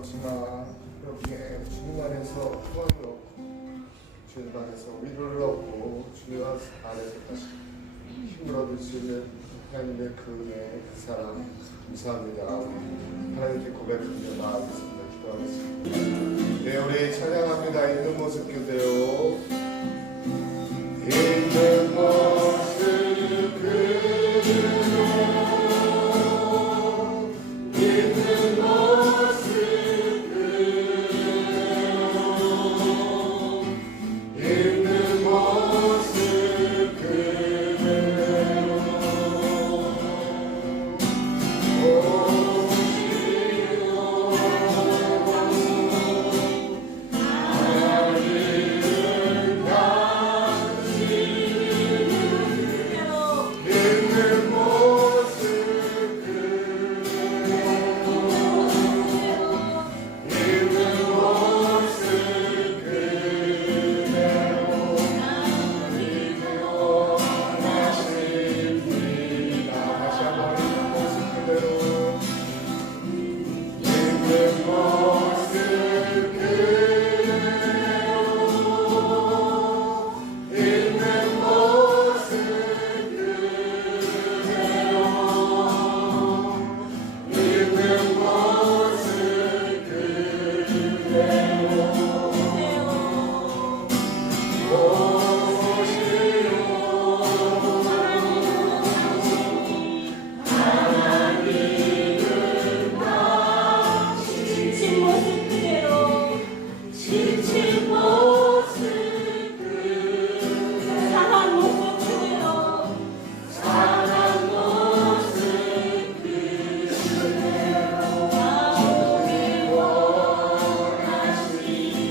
힘들었지만 이렇게 주님 안에서 평안을 얻고 주님 안에서 위로를 얻고 주님 안에서 다시 힘을 얻을 수 있는 하나님의 그 은혜, 그 사랑 감사합니다. 하나님께 고백하며 나아가겠습니다. 기도하겠습니다. 네, 우리 찬양합니다. 있는 모습 그대로 있는 모습 그대로 있는 모습 그대로 있는 모습 그대로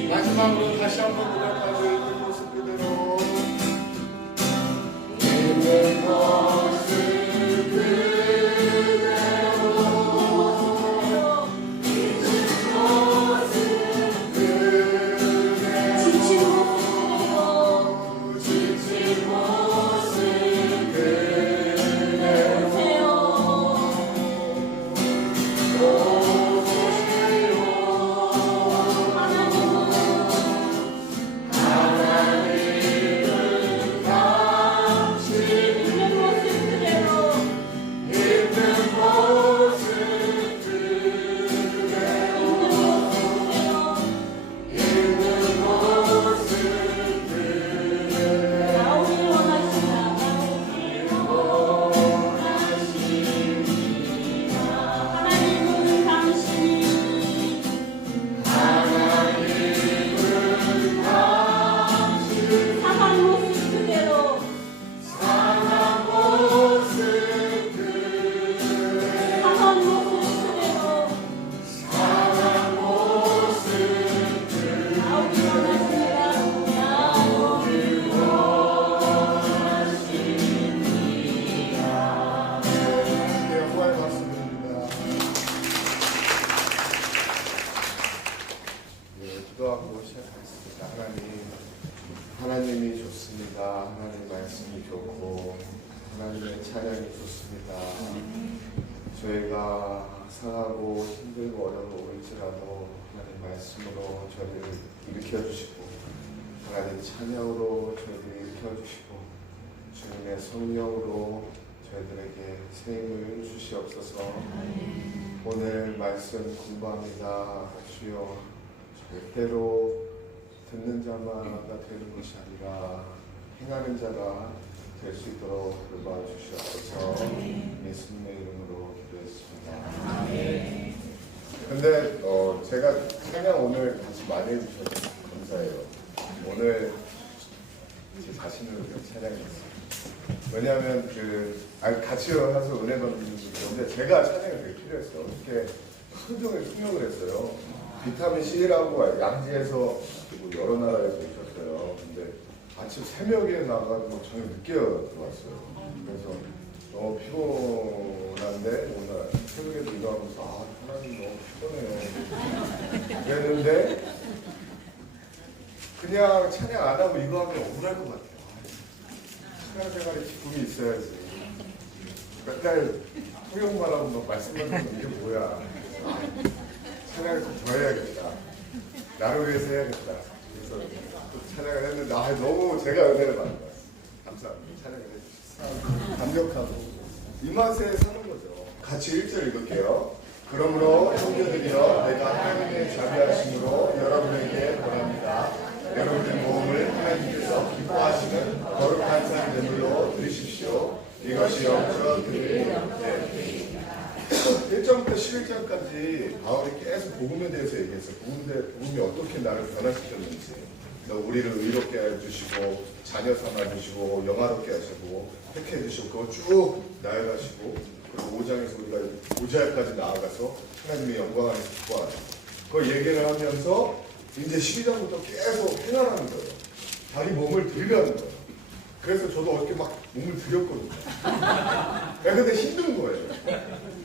마지막으로 다시 한번 고백하고 있는 모습 그대로 있는 모습 그대로 있는 모습 그대로 지친 모습 기도하고 시작하겠습니다. 하나님이 좋습니다. 하나님 말씀이 좋고 하나님의 찬양이 좋습니다. 저희가 상하고 힘들고 어려울지라도 하나님 말씀으로 저희를 일으켜주시고 하나님 찬양으로 저희를 일으켜주시고 주님의 성령으로 저희들에게 새 힘을 주시옵소서. 오늘 말씀 공부합니다. 주여 절대로 듣는 자마다 되는 것이 아니라 행하는 자가 될 수 있도록 도와 주시옵소서. 예수님의 이름으로 기도했습니다. 근데 제가 찬양 오늘 같이 많이 해주셔서 감사해요. 오늘 제 자신을 찬양했어요. 왜냐하면 같이 와서 은혜 받는 분이 그런데 제가 찬양이 되게 필요했어요. 어떻게 하루 종일 통역을 했어요. 비타민 C라고 양지에서 여러 나라에서 오셨어요. 근데 아침 새벽에 나가지고 저녁 늦게 들어왔어요. 그래서 너무 피곤한데 오늘 새벽에 일어나면서 하나님 너무 피곤해요. 그랬는데 그냥 찬양 안 하고 이거 하면 억울할 것 같아요. 신앙생활에 기쁨이 있어야지. 맨날 통역만 하고 막 말씀만 하면 이게 뭐야. 찬양을 좀 더 해야겠다. 나를 위해서 해야겠다. 그래서 또 찬양을 했는데 너무 제가 은혜를 받는 것 같아요. 감사합니다. 찬양을 해주셔서 감격하고 이 맛에 사는 거죠. 같이 1절 읽을게요. 그러므로 형제들이여 내가 하나님의 자비하심으로 여러분에게 권합니다. 여러분의 몸을 하나님께서 기뻐하시는 거룩한 산 제물로 드리십시오. 이것이 영적 드림입니다. 1절부터 11절까지 바울이 계속 복음에 대해서 얘기했어요. 복음이 어떻게 나를 변화시켰는지, 우리를 의롭게 해주시고 자녀 삼아주시고 영화롭게 하시고 택해 주시고 그거 쭉 나열하시고, 그리고 5장에서 우리가 5절까지 나아가서 하나님의 영광 안에서 기뻐하는 그걸 얘기를 하면서 이제 12장부터 계속 행하라는 거예요. 자기 몸을 드리려는 거예요. 그래서 저도 어떻게 막 몸을 드렸거든요. 근데 힘든 거예요.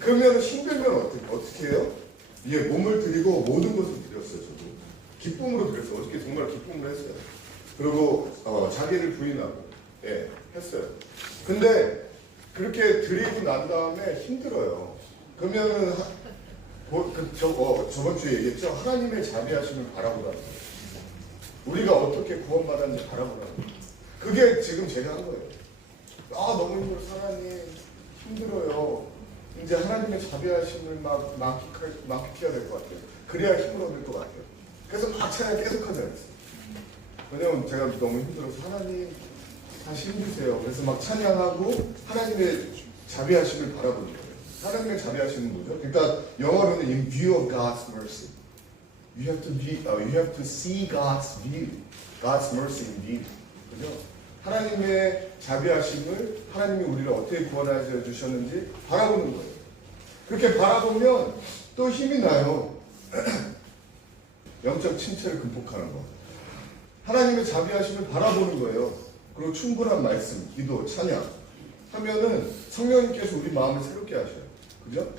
그러면 힘들면 어떻게 해요? 예, 몸을 드리고 모든 것을 드렸어요. 저도 기쁨으로 드렸어요. 어떻게 정말 기쁨으로 했어요. 그리고 자기를 부인하고 했어요. 근데 그렇게 드리고 난 다음에 힘들어요. 그러면은 저번 주에 얘기했죠. 하나님의 자비하심을 바라보라는 거예요. 우리가 어떻게 구원받았는지 바라보라는 거예요. 그게 지금 제가 한 거예요. 너무 힘들어. 하나님 힘들어요. 이제 하나님의 자비하심을 막 만끽해야 될 것 같아요. 그래야 힘을 얻을 것 같아요. 그래서 막 찬양 계속하자 그랬어요. 왜냐면 제가 너무 힘들어서 하나님 다시 힘주세요. 그래서 막 찬양하고 하나님의 자비하심을 바라보는 거예요. 하나님의 자비하심은 뭐죠? 그러니까 영어로는 in view of God's mercy. You have to see God's view, God's mercy in view. 그죠? 하나님의 자비하심을, 하나님이 우리를 어떻게 구원하여 주셨는지 바라보는 거예요. 그렇게 바라보면 또 힘이 나요. 영적 침체를 극복하는 거. 하나님의 자비하심을 바라보는 거예요. 그리고 충분한 말씀, 기도, 찬양 하면은 성령님께서 우리 마음을 새롭게 하셔요. 그죠?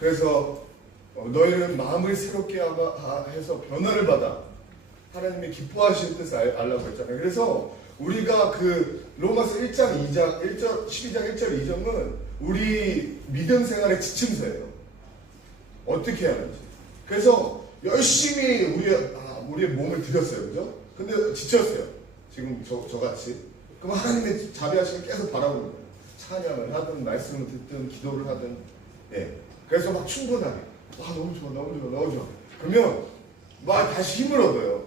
그래서 너희는 마음을 새롭게 해서 변화를 받아 하나님이 기뻐하시는 뜻을 알라고 했잖아요. 그래서 우리가 그 로마서 1장 2장 1절 12장 1절 2절은 우리 믿음 생활의 지침서예요. 어떻게 해야 하는지. 그래서 열심히 우리의 몸을 드렸어요. 그죠? 근데 지쳤어요. 지금 저같이. 그럼 하나님의 자비하심을 계속 바라보는 거예요. 찬양을 하든 말씀을 듣든 기도를 하든. 그래서 막 충분하게. 너무 좋아, 너무 좋아, 너무 좋아. 그러면 막 다시 힘을 얻어요.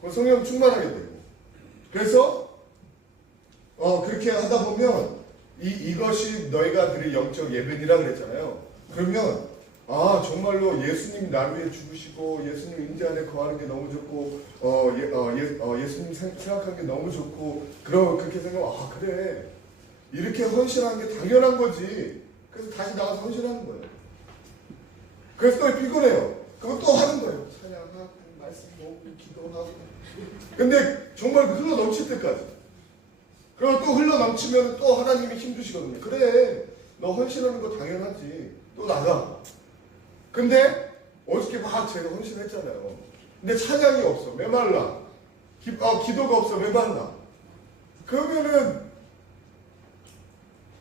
그럼 성령 충만하게 되고. 그래서 그렇게 하다 보면 이것이 너희가 드릴 영적 예배니라 그랬잖아요. 그러면 정말로 예수님 나를 위해 죽으시고 예수님 임재 안에 거하는 게 너무 좋고 예수님 생각하는 게 너무 좋고 그렇게 생각하면 그래 이렇게 헌신하는 게 당연한 거지. 그래서 다시 나가서 헌신하는 거예요. 그래서 또 피곤해요. 그거 또 하는 거예요. 찬양하고 말씀 보고 기도하고. 근데 정말 흘러 넘칠 때까지. 그리고 또 흘러 넘치면 또 하나님이 힘주시거든요. 그래 너 헌신하는 거 당연하지. 또 나가. 근데 어저께 막 제가 헌신했잖아요. 근데 찬양이 없어. 메말라. 기도가 없어. 메말라. 그러면은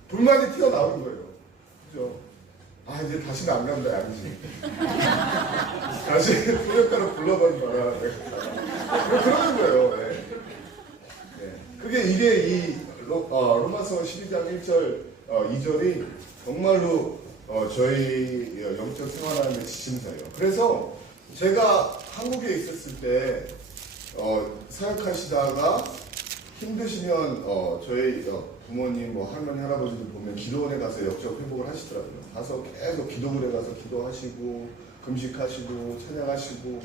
불만이 튀어나오는 거예요. 그죠? 이제 다시는 안 간다. 아니지. 다시 통역가로 불러보지 마라. 그러는 거예요. 그게 이게 로마서 12장 1절 2절이 정말로 저희 영적 생활하는 지침서예요. 그래서 제가 한국에 있었을 때 사역하시다가 힘드시면 저희 부모님 할머니 할아버지들 보면 기도원에 가서 역적 회복을 하시더라고요. 가서 계속 기도원에 가서 기도하시고 금식하시고 찬양하시고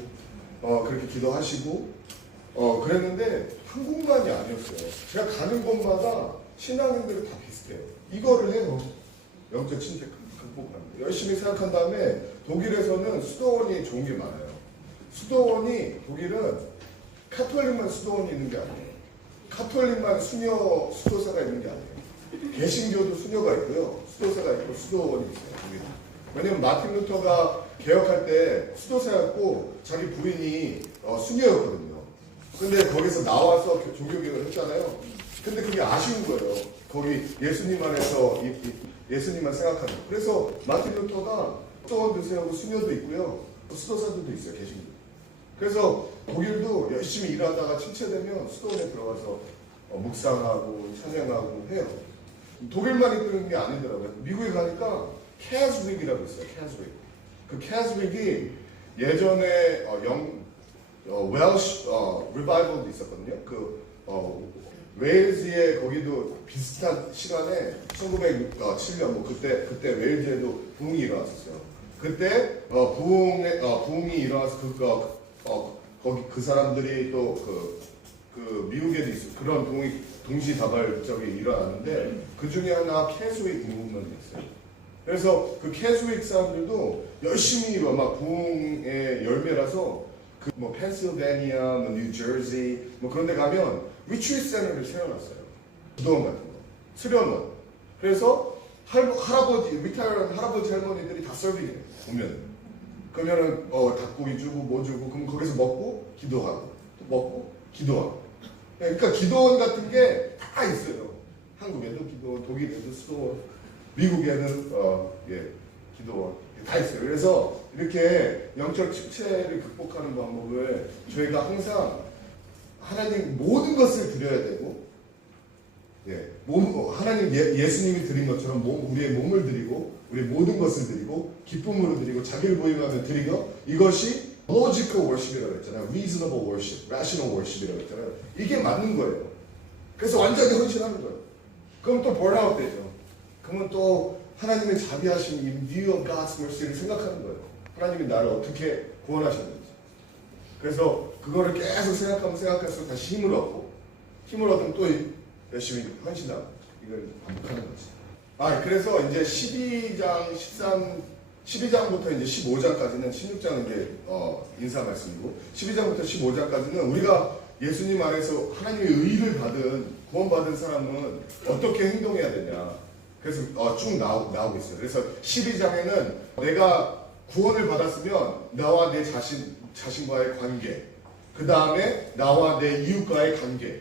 그렇게 기도하시고 그랬는데 한국만이 아니었어요. 제가 가는 곳마다 신앙인들이 다 비슷해요. 이거를 해요. 영적 침체 극복하는 거. 열심히 생각한 다음에 독일에서는 수도원이 좋은 게 많아요. 수도원이 독일은 카톨릭만 수도원이 있는 게 아니에요. 카톨릭만 수녀 수도사가 있는 게 아니에요. 개신교도 수녀가 있고요. 수도사가 있고 수도원이 있어요. 독일은. 왜냐면 마틴 루터가 개혁할 때 수도사였고 자기 부인이 수녀였거든요. 근데 거기서 나와서 종교개혁을 했잖아요. 근데 그게 아쉬운 거예요. 거기 예수님 안에서 예수님만 생각하는. 그래서 마틴 루터가 수도원 드세요 하고 수녀도 있고요. 수도사들도 있어요, 계신 분. 그래서 독일도 열심히 일하다가 침체되면 수도원에 들어가서 묵상하고 찬양하고 해요. 독일만 있는 게 아니더라고요. 미국에 가니까 캐즈윅이라고 있어요. 캐즈윅. 그 캐즈윅이 예전에 웰시 리바이벌도 있었거든요. 웨일즈에 거기도 비슷한 시간에 1907년 뭐 그때 웨일즈에도 부흥이 일어났었어요. 그때 부흥이 일어나서 거기 그 사람들이 또 그 미국에도 있어 그런 부흥이 동시다발적이 일어났는데 그 중에 하나 캐스윅 무브먼트였어요. 그래서 그 캐스윅 사람들도 열심히 막 부흥의 열매라서 그 뭐 펜실베니아, 뭐 뉴저지 뭐 그런 데 가면 리트리트 센터를 세워놨어요. 기도원 같은 거, 수련원. 그래서 리타이어한 할아버지 할머니들이 다 서빙해요. 보면 그러면은 닭고기 주고 뭐 주고 그럼 거기서 먹고 기도하고 또 먹고 기도하고. 그러니까 기도원 같은 게 다 있어요. 한국에도 기도원, 독일에도 수도원, 미국에는 기도원 다 있어요. 그래서 이렇게 영적 침체를 극복하는 방법을 저희가 항상 하나님 모든 것을 드려야 되고, 하나님 예수님이 드린 것처럼 우리의 몸을 드리고, 우리의 모든 것을 드리고, 기쁨으로 드리고, 자기를 보임하며 드리고, 이것이 logical worship이라고 했잖아요. reasonable worship, rational worship이라고 했잖아요. 이게 맞는 거예요. 그래서 완전히 헌신하는 거예요. 그럼 또 burnout 되죠. 그러면 또 하나님의 자비하심, in view of God's mercy를 생각하는 거예요. 하나님이 나를 어떻게 구원하셨는지. 그래서 그거를 계속 생각할수록 다시 힘을 얻으면 또 열심히 헌신하고 이걸 반복하는 거지. 그래서 이제 12장부터 이제 15장까지는 16장은 이제 인사 말씀이고 12장부터 15장까지는 우리가 예수님 안에서 하나님의 의를 받은 구원받은 사람은 어떻게 행동해야 되냐. 그래서 쭉 나오고 있어요. 그래서 12장에는 내가 구원을 받았으면 나와 내 자신과의 관계, 그 다음에 나와 내 이웃과의 관계,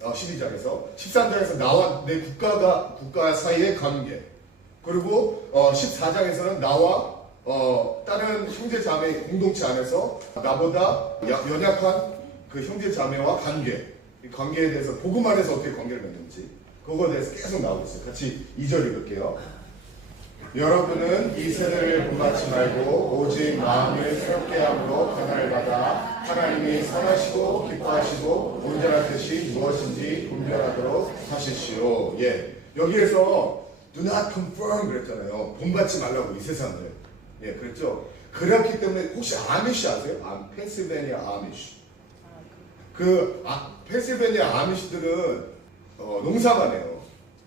12장에서 13장에서 나와 내 국가 사이의 관계, 그리고 14장에서는 나와 다른 형제 자매 공동체 안에서 나보다 연약한 그 형제 자매와 관계, 이 관계에 대해서 복음 안에서 어떻게 관계를 맺는지 그거에 대해서 계속 나오고 있어요. 같이 2절 읽을게요. 여러분은 이 세대를 본받지 말고 오직 마음을 새롭게 함으로 변화를 받아 하나님이 선하시고 기뻐하시고 온전한 뜻이 무엇인지 분별하도록 하십시오. 여기에서 do not confirm 그랬잖아요. 본받지 말라고 이 세상을. 그랬죠. 그렇기 때문에 혹시 아미시 아세요? 펜실베니아 아미시. 펜실베니아 아미시들은 농사만 해요.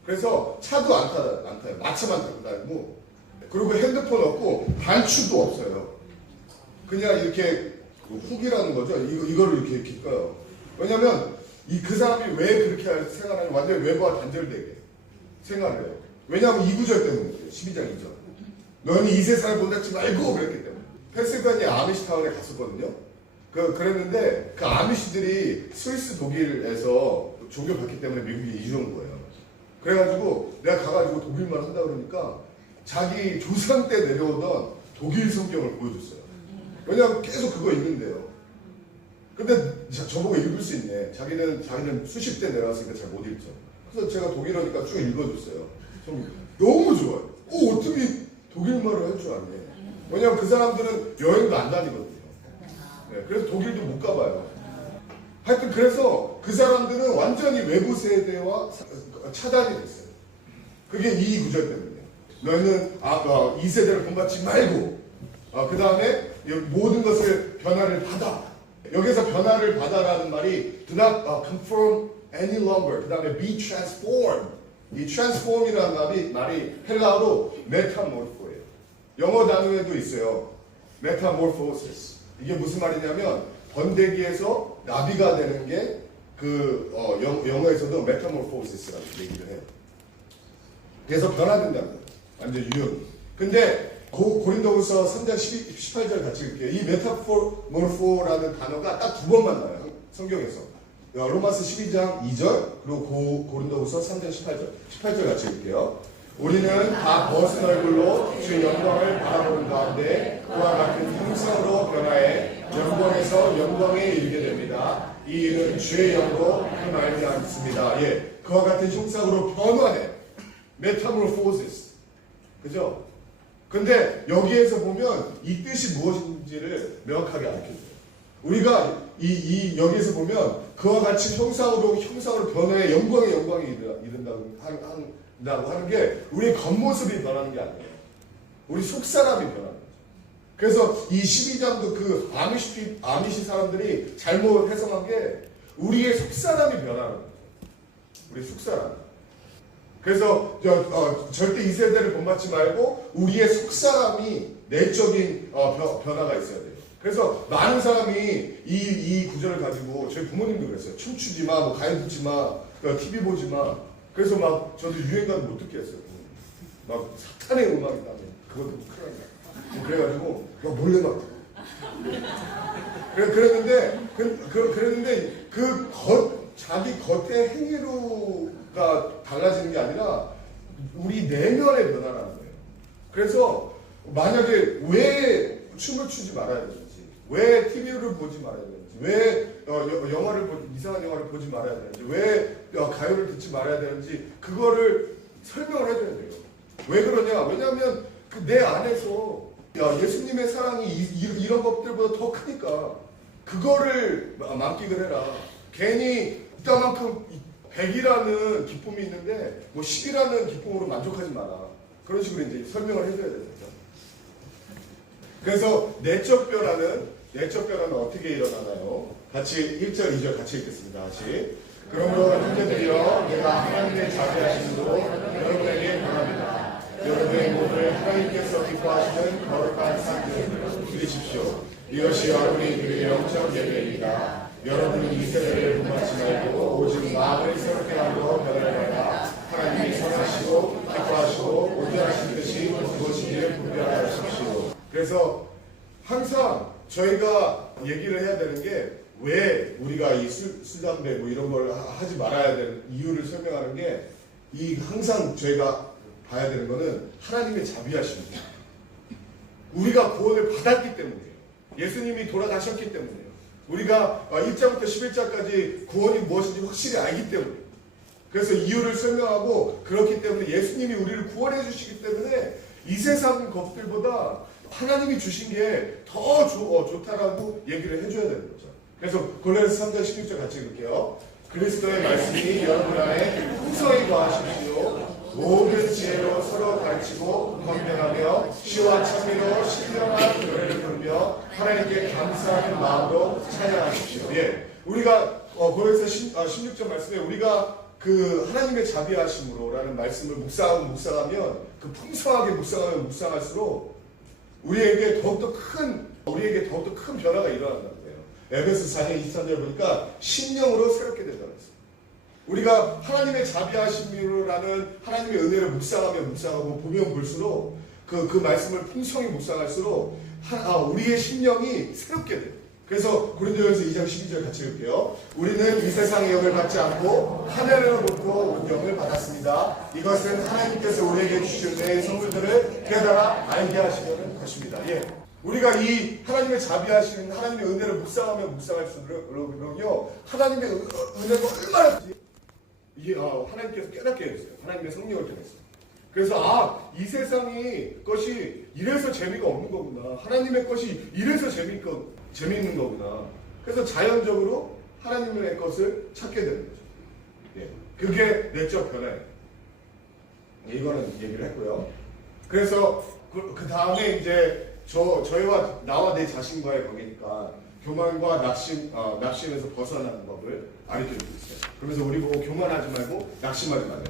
그래서 차도 안 타요. 마차만 타고 다니고, 그리고 핸드폰 없고 단추도 없어요. 그냥 이렇게 훅이라는 거죠. 이거를 이렇게 꺼요. 왜냐면 그 사람이 왜 그렇게 생활하냐면 완전히 외부와 단절되게 생활을 해요. 왜냐하면 이 구절 때문이에요. 12장 2절. 너는 이 세상을 본받지 말고 그랬기 때문에. 펜실베니아 아미시 타운에 갔었거든요. 그랬는데 그 아미시들이 스위스 독일에서 종교받기 때문에 미국에 이주한 거예요. 그래가지고 내가 가가지고 독일말 한다 그러니까 자기 조상 때 내려오던 독일 성경을 보여줬어요. 왜냐하면 계속 그거 읽는데요. 근데 저보고 읽을 수 있네. 자기는 수십 대 내려왔으니까 잘 못 읽죠. 그래서 제가 독일어니까 쭉 읽어줬어요. 너무 좋아요. 어떻게 독일말을 할 줄 아네. 왜냐하면 그 사람들은 여행도 안 다니거든요. 그래서 독일도 못 가봐요. 하여튼 그래서 그 사람들은 완전히 외부 세대와 차단이 됐어요. 그게 이 구절 때문이에요. 너희는 이 세대를 본받지 말고 그 다음에 모든 것을 변화를 받아. 여기서 변화를 받아라는 말이 do not conform any longer. 그 다음에 be transformed. 이 transform이라는 말이 헬라어로 메타모르포예요. 영어 단어에도 있어요. metamorphosis. 이게 무슨 말이냐면 번데기에서 나비가 되는 게 영어에서도 메타모르포시스라고 얘기를 해요. 그래서 변화된다는 거예요. 완전 유형. 근데 고린도후서 3장 18절 같이 읽게요. 이 메타모르포라는 단어가 딱 2번만 나와요. 성경에서. 로마서 12장 2절 그리고 고린도후서 3장 18절 같이 읽게요. 우리는 다 벗은 얼굴로 주의 영광을 바라보는 가운데 그와 같은 형상으로 변화해 영광에서 영광에 이르게 됩니다. 이 일은 주의 영으로 말하지 않습니다. 예, 그와 같은 형상으로 변화해. 메타모르포시스. 그죠? 근데 여기에서 보면 이 뜻이 무엇인지를 명확하게 알려줘요. 우리가 여기에서 보면 그와 같이 형상으로 변화해 영광에 이른다고 하는 게 우리 겉모습이 변하는 게 아니에요. 우리 속사람이 변하는 거죠. 그래서 이 12장도 그 아미시 사람들이 잘못 해석한 게 우리의 속사람이 변하는 거죠. 우리 속사람. 그래서 절대 이 세대를 본받지 말고 우리의 속사람이 내적인 변화가 있어야 돼요. 그래서 많은 사람이 이 구절을 가지고 저희 부모님도 그랬어요. 춤추지 마, 뭐 가요 듣지 마, TV 보지 마. 그래서 막 저도 유행가도 못 듣게 했어요. 막 사탄의 음악이다. 그것도 큰일 난다. 그래가지고 몰래 막 그랬는데 자기 겉의 행위로가 달라지는 게 아니라 우리 내면의 변화라는 거예요. 그래서 만약에 왜 춤을 추지 말아야 되는지, 왜 TV를 보지 말아야 되는지, 왜 이상한 영화를 보지 말아야 되는지, 왜 가요를 듣지 말아야 되는지 그거를 설명을 해줘야 돼요. 왜 그러냐? 왜냐하면 내 안에서 예수님의 사랑이 이런 것들보다 더 크니까 그거를 만끽을 해라. 괜히 이따만큼 100이라는 기쁨이 있는데 뭐 10이라는 기쁨으로 만족하지 마라. 그런 식으로 이제 설명을 해줘야 되죠. 그래서 내적 변화는 어떻게 일어나나요? 같이 1절, 2절 같이 읽겠습니다. 같이. 그러므로 형제들이여 내가 하나님의 자비하심으로 여러분에게 권합니다. 여러분의 몸을 하나님께서 기뻐하시는 거룩한 상태로 드리십시오. 이것이 여러분이 드릴 영적 예배입니다. 여러분은 이 세대를 본받지 말고 오직 마음을 새롭게 하고 변화를 받아 하나님이 선하시고 기뻐하시고 온전하신 뜻이 무엇인지를 분별하십시오. 그래서 항상 저희가 얘기를 해야 되는 게 왜 우리가 이 술, 담배 뭐 이런 걸 하지 말아야 되는 이유를 설명하는 게 항상 저희가 봐야 되는 거는 하나님의 자비하십니다. 우리가 구원을 받았기 때문이에요. 예수님이 돌아가셨기 때문이에요. 우리가 1장부터 11장까지 구원이 무엇인지 확실히 알기 때문이에요. 그래서 이유를 설명하고 그렇기 때문에 예수님이 우리를 구원해 주시기 때문에 이 세상 것들보다 하나님이 주신 게 더 좋다라고 얘기를 해줘야 되는 거죠. 그래서 골로새서 3장 16절 같이 읽을게요. 그리스도의 말씀이 여러분 안에 풍성히 거하십시오. 모든 지혜로 서로 가르치고 권면하며 시와 찬미로 신령한 노래를 부르며 하나님께 감사하는 마음으로 찬양하십시오. 예, 우리가 골로새서 16절 말씀에 우리가 그 하나님의 자비하심으로라는 말씀을 묵상하면 그 풍성하게 묵상할수록 우리에게 더욱더 큰 변화가 일어난다는 거예요. 에베소 4장 23절 보니까 심령으로 새롭게 된다고 했어요. 우리가 하나님의 자비하심이라는 하나님의 은혜를 묵상하고 보면 볼수록 그 말씀을 풍성히 묵상할수록 우리의 심령이 새롭게 돼요. 그래서 고린도전서 2장 12절 같이 읽을게요. 우리는 이 세상의 영을 받지 않고 하늘로부터 온 영을 받았습니다. 이것은 하나님께서 우리에게 주신 내 선물들을 깨달아 알게 하시려는 것입니다. 예. 우리가 이 하나님의 자비하시는 하나님의 은혜를 묵상하면 묵상할수록요 하나님의 은혜가 얼마나 하나님께서 깨닫게 해주세요. 하나님의 성령을 통해서. 그래서 이 세상이 것이 이래서 재미가 없는 거구나. 하나님의 것이 이래서 재미있는 거구나. 그래서 자연적으로 하나님의 것을 찾게 되는 거죠. 예. 그게 내적 변화예요. 이거는 얘기를 했고요. 그래서 그 다음에 이제 저희와 나와 내 자신과의 관계니까 교만과 낙심에서 벗어나는 법을 알려주고 있어요. 그러면서 우리 보고 교만하지 말고 낙심하지 말아요.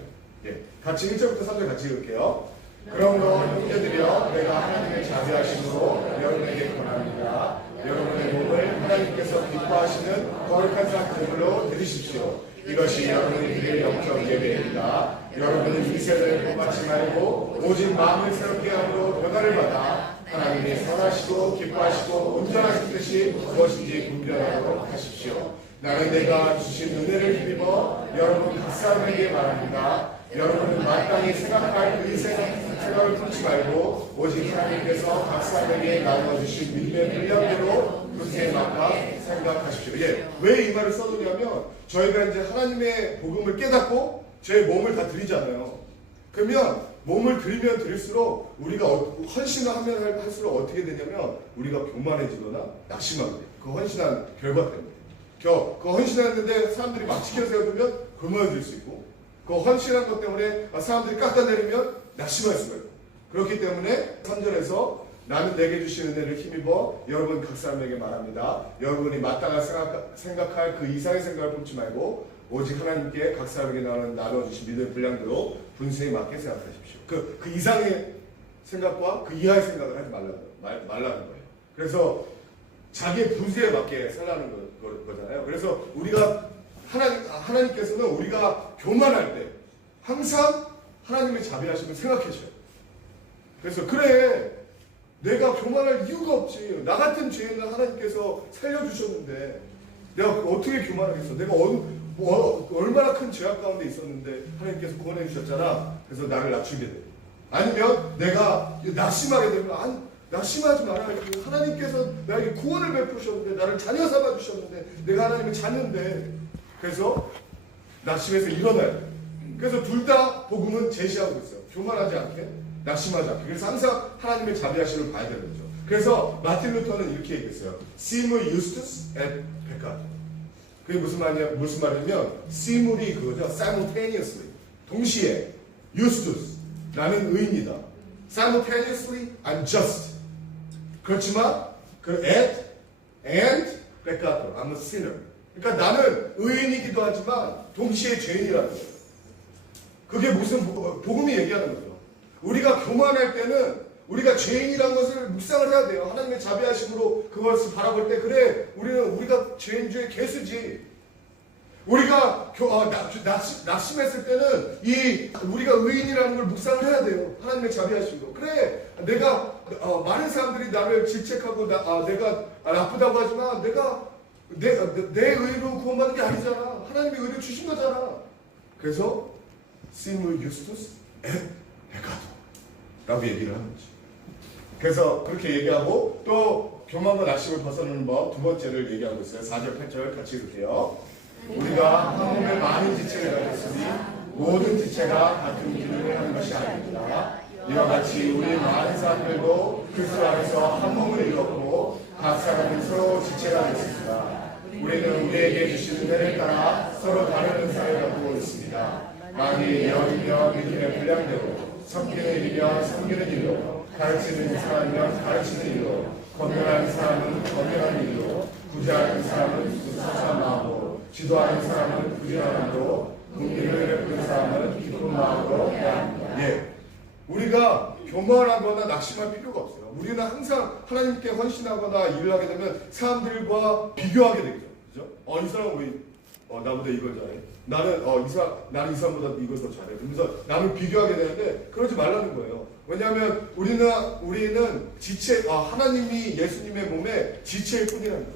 예. 같이 1절부터 3절 같이 읽을게요. 그러므로 형제들이여 내가 하나님의 자비하심으로 여러분에게 권합니다. 여러분의 몸을 하나님께서 기뻐하시는 거룩한 상품으로 드리십시오. 이것이 여러분이 드릴 영적 예배입니다. 여러분은 이 세대를 본받지 말고 오직 마음을 새롭게 함으로 변화를 받아 하나님이 선하시고 기뻐하시고 온전하신 뜻이 무엇인지 분별하도록 하십시오. 나는 내가 주신 은혜를 힘입어 여러분 각 사람에게 말합니다. 여러분은 마땅히 생각할 그 생각을 품지 말고 오직 하나님께서 각 사람에게 나누어주신 믿음의 분량대로 그렇게 맡아 생각하십시오. 왜 이 말을 써두냐면 저희가 이제 하나님의 복음을 깨닫고 저희 몸을 다 드리잖아요. 그러면 몸을 드리면 드릴수록 우리가 헌신을 하면 할수록 어떻게 되냐면 우리가 교만해지거나 낙심하게 돼요. 그 헌신한 결과 때문에. 그 헌신했는데 사람들이 막 지켜 세워두면 교만해질 수 있고 그 헌신한 것 때문에 사람들이 깎아내리면 낙심할 수가 있고 그렇기 때문에 3절에서 나는 내게 주신 은혜를 힘입어 여러분 각 사람에게 말합니다. 여러분이 마땅한 생각할 그 이상의 생각을 품지 말고 오직 하나님께 각 사람에게 나눠주신 믿음의 분량대로 분수에 맞게 생각하십시오. 그 이상의 생각과 그 이하의 생각을 하지 말라는 거예요. 그래서 자기의 분수에 맞게 살라는 거잖아요. 그래서 우리가 하나님께서는 우리가 교만할 때 항상 하나님의 자비하심을 생각해 줘요. 그래서 그래 내가 교만할 이유가 없지. 나 같은 죄인은 하나님께서 살려주셨는데 내가 어떻게 교만하겠어. 내가 얼마나 큰 죄악 가운데 있었는데 하나님께서 구원해 주셨잖아. 그래서 나를 낮추게 돼. 아니면 내가 낙심하게 되면 낙심하지 말아야지. 하나님께서 나에게 구원을 베푸셨는데 나를 자녀 삼아 주셨는데 내가 하나님의 자녀인데 그래서 낙심해서 일어나야 돼. 그래서 둘 다 복음은 제시하고 있어요. 교만하지 않게 낙심하지 않게. 그래서 항상 하나님의 자비하심을 봐야 되는 거죠. 그래서 마틴 루터는 이렇게 얘기했어요. Simul justus et peccator. 그게 무슨 말이냐면 시물이 그거죠. simultaneously 동시에 justus 나는 의인이다. simultaneously I'm just. 그렇지만 그 and peccator I'm a sinner. 그러니까 나는 의인이기도 하지만 동시에 죄인이라는 거예요. 그게 무슨 복음이 얘기하는 거죠. 우리가 교만할 때는 우리가 죄인이라는 것을 묵상을 해야 돼요. 하나님의 자비하심으로 그것을 바라볼 때 그래 우리가 죄인 중에 개수지. 우리가 낙심했을 때는 우리가 의인이라는 걸 묵상을 해야 돼요. 하나님의 자비하심으로. 그래 내가 많은 사람들이 나를 질책하고 내가 나쁘다고 하지만 내 의로 구원받는 게 아니잖아. 하나님의 의를 주신 거잖아. 그래서 Simul justus et peccator 라고 얘기를 하는 거지. 그래서 그렇게 얘기하고 또 교만과 낙심을 벗어나는 법 두 번째를 얘기하고 있어요. 4절 8절 같이 읽을게요. 우리가 한 몸에 많은 지체를 가졌으니 모든 지체가 같은 기능을 하는 것이 아닙니다. 이와 같이 우리 많은 사람들도 그리스도 안에서 한 몸을 이뤘고 각 사람은 서로 지체가 됐습니다. 우리는 우리에게 주신 은혜를 따라 서로 다른 은사를 갖고 있습니다. 만일 예언이며 믿음의 분량대로 섬기는 일이면 섬기는 일로 가르치는 사람이면 가르치는 일로 권면하는 사람은 권면하는 일로 구제하는 사람은 구수한 마음으로 지도하는 사람은 부지런한 마음으로 긍휼을 베푸는 사람은 기쁜 마음으로 해야 합니다. 우리가 교만하거나 낙심할 필요가 없어요. 우리는 항상 하나님께 헌신하거나 일을 하게 되면 사람들과 비교하게 되죠. 그죠? 이 사람은 왜 나보다 이걸 잘해? 나는 이 사람보다 이걸 더 잘해. 그러면서 남을 비교하게 되는데 그러지 말라는 거예요. 왜냐하면 우리는 지체, 하나님이 예수님의 몸에 지체일 뿐이라는 거예요.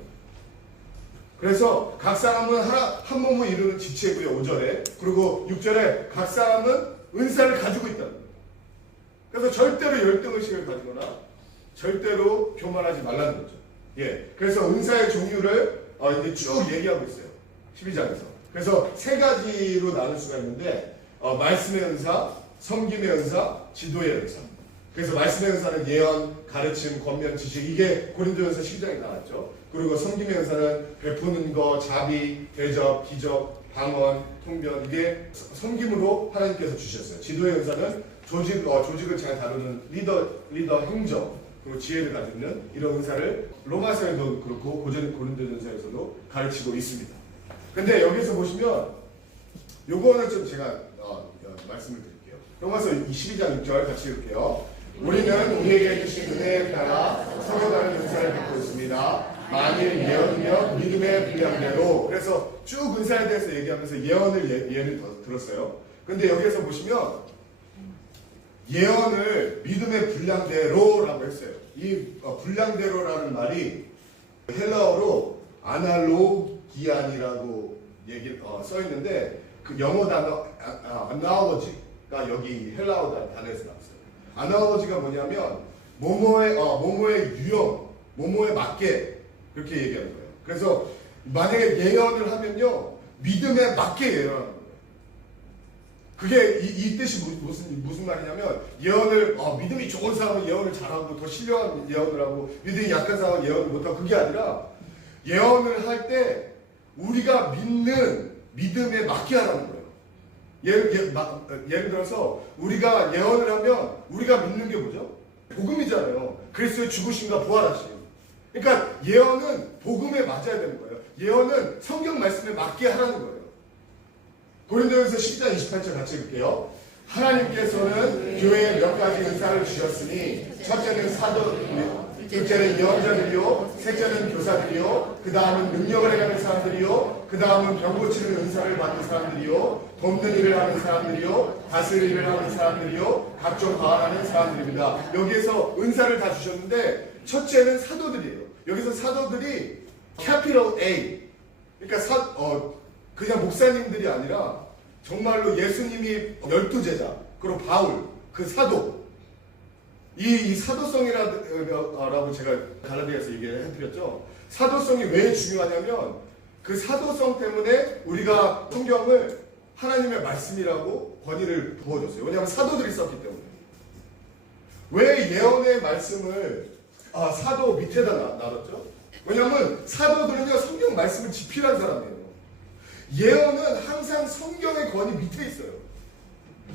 그래서 각 사람은 한 몸을 이루는 지체고요. 5절에. 그리고 6절에 각 사람은 은사를 가지고 있다는 거예요. 그래서 절대로 열등의식을 가지거나 절대로 교만하지 말라는 거죠. 그래서 은사의 종류를 이제 쭉 얘기하고 있어요. 12장에서. 그래서 세 가지로 나눌 수가 있는데 말씀의 은사, 섬김의 은사, 지도의 은사. 그래서 말씀의 은사는 예언, 가르침, 권면, 지식 이게 고린도전서 10장에 나왔죠. 그리고 섬김의 은사는 베푸는 거, 자비, 대접, 기적, 방언, 통변 이게 섬김으로 하나님께서 주셨어요. 지도의 은사는 조직을 잘 다루는 리더 행정 그리고 지혜를 가지는 이런 은사를 로마서에도 그렇고 고린도전서에서도 가르치고 있습니다. 근데 여기서 보시면 요거는 좀 제가 말씀을 드릴게요. 로마서 22장 6절 같이 읽을게요. 우리는 우리에게 주신 은혜에 따라 서로 다른 은사를 갖고 있습니다. 만일 예언이며 믿음의 분량대로. 그래서 쭉 은사에 대해서 얘기하면서 예를 들었어요. 근데 여기에서 보시면 예언을 믿음의 분량대로라고 했어요. 이 분량대로라는 말이 헬라어로 아날로기안이라고 써 있는데 그 영어 단어 analogy 여기 헬라어 단어에서 나왔어요. 아나로지가 뭐냐면 뭐뭐의 유형, 뭐뭐에 맞게 그렇게 얘기하는 거예요. 그래서 만약에 예언을 하면요, 믿음에 맞게 예언하는 거예요. 그게 이 뜻이 무슨 말이냐면, 예언을 믿음이 좋은 사람은 예언을 잘하고 더 신령한 예언을 하고, 믿음이 약한 사람은 예언을 못하고, 그게 아니라 예언을 할 때 우리가 믿는 믿음에 맞게 하라는 거예요. 예를 들어서 우리가 예언을 하면 우리가 믿는 게 뭐죠? 복음이잖아요. 그리스도의 죽으심과 부활하심. 그러니까 예언은 복음에 맞아야 되는 거예요. 예언은 성경 말씀에 맞게 하라는 거예요. 고린도전서 12장 28절 같이 읽을게요. 하나님께서는 교회에 몇 가지 은사를 주셨으니, 첫째는 사도, 둘째는 예언자들이요, 셋째는 교사들이요, 그 다음은 능력을 행하는 사람들이요, 그 다음은 병 고치는 은사를 받는 사람들이요, 돕는 일을 하는 사람들이요, 다스릴 일을 하는 사람들이요, 각종 과언하는 사람들입니다. 여기에서 은사를 다 주셨는데, 첫째는 사도들이에요. 여기서 사도들이 capital A, 그러니까 그냥 목사님들이 아니라 정말로 예수님이 12제자, 그리고 바울, 그 사도, 이 사도성이라고 제가 갈라디아에서 얘기를 해드렸죠. 사도성이 왜 중요하냐면, 그 사도성 때문에 우리가 성경을 하나님의 말씀이라고 권위를 부어줬어요. 왜냐하면 사도들이 썼기 때문에. 왜 예언의 말씀을 사도 밑에다 놔뒀죠? 왜냐하면 사도들은요, 성경 말씀을 집필한 사람이에요. 예언은 항상 성경의 권위 밑에 있어요.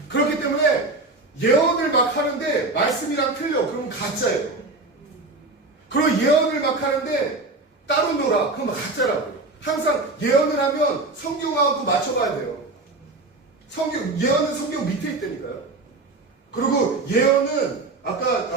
그렇기 때문에 예언을 막 하는데 말씀이랑 틀려. 그럼 가짜예요. 그리고 예언을 막 하는데 따로 놀아. 그럼 가짜라고요. 항상 예언을 하면 성경하고 맞춰가야 돼요. 예언은 성경 밑에 있다니까요. 그리고 예언은 아까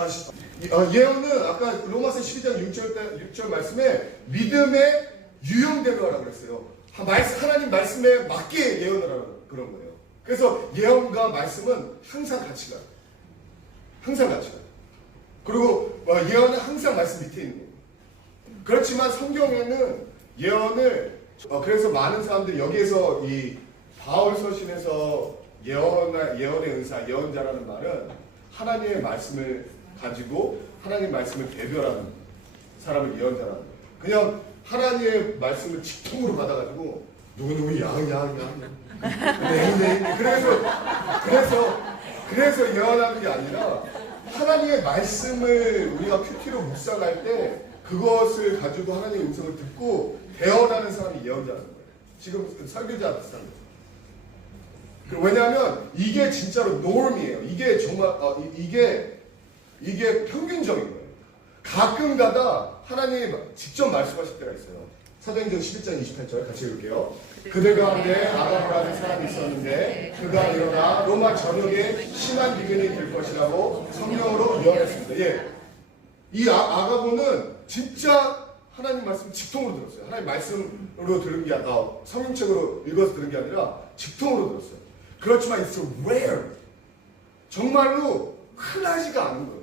로마서 12장 6절 말씀에 믿음의 유형대로 하라고 그랬어요. 하나님 말씀에 맞게 예언을 하라고 그런 거예요. 그래서 예언과 말씀은 항상 같이 가요. 항상 같이 가요. 그리고 예언은 항상 말씀 밑에 있는 거예요. 그렇지만 성경에는 예언을 그래서 많은 사람들이 여기에서 이 바울 서신에서 예언의 은사, 예언자라는 말은 하나님의 말씀을 가지고 하나님의 말씀을 대변하는 사람을 예언자라는 거예요. 그냥 하나님의 말씀을 직통으로 받아가지고 누구 양 그래서 예언하는 게 아니라 하나님의 말씀을 우리가 큐티로 묵상할 때 그것을 가지고 하나님의 음성을 듣고 대언하는 사람이 예언자라는 거예요. 지금 설교자 비슷한 거예요. 왜냐하면 이게 진짜로 norm이에요. 이게 정말 이게 평균적인 거예요. 가끔가다 하나님이 직접 말씀하실 때가 있어요. 사도행전 11장 28절 같이 읽을게요. 그들 가운데 아가보라는 사람이 있었는데 그가 일어나 로마 전역에 심한 비근이 될 것이라고 성령으로 예언했습니다. 예, 이 아가보는 진짜 하나님 말씀 직통으로 들었어요. 하나님 말씀으로 들은 게 아니라 성경책으로 읽어서 들은 게 아니라 직통으로 들었어요. 그렇지만 it's rare. 정말로 흔하지가 않은 거예요.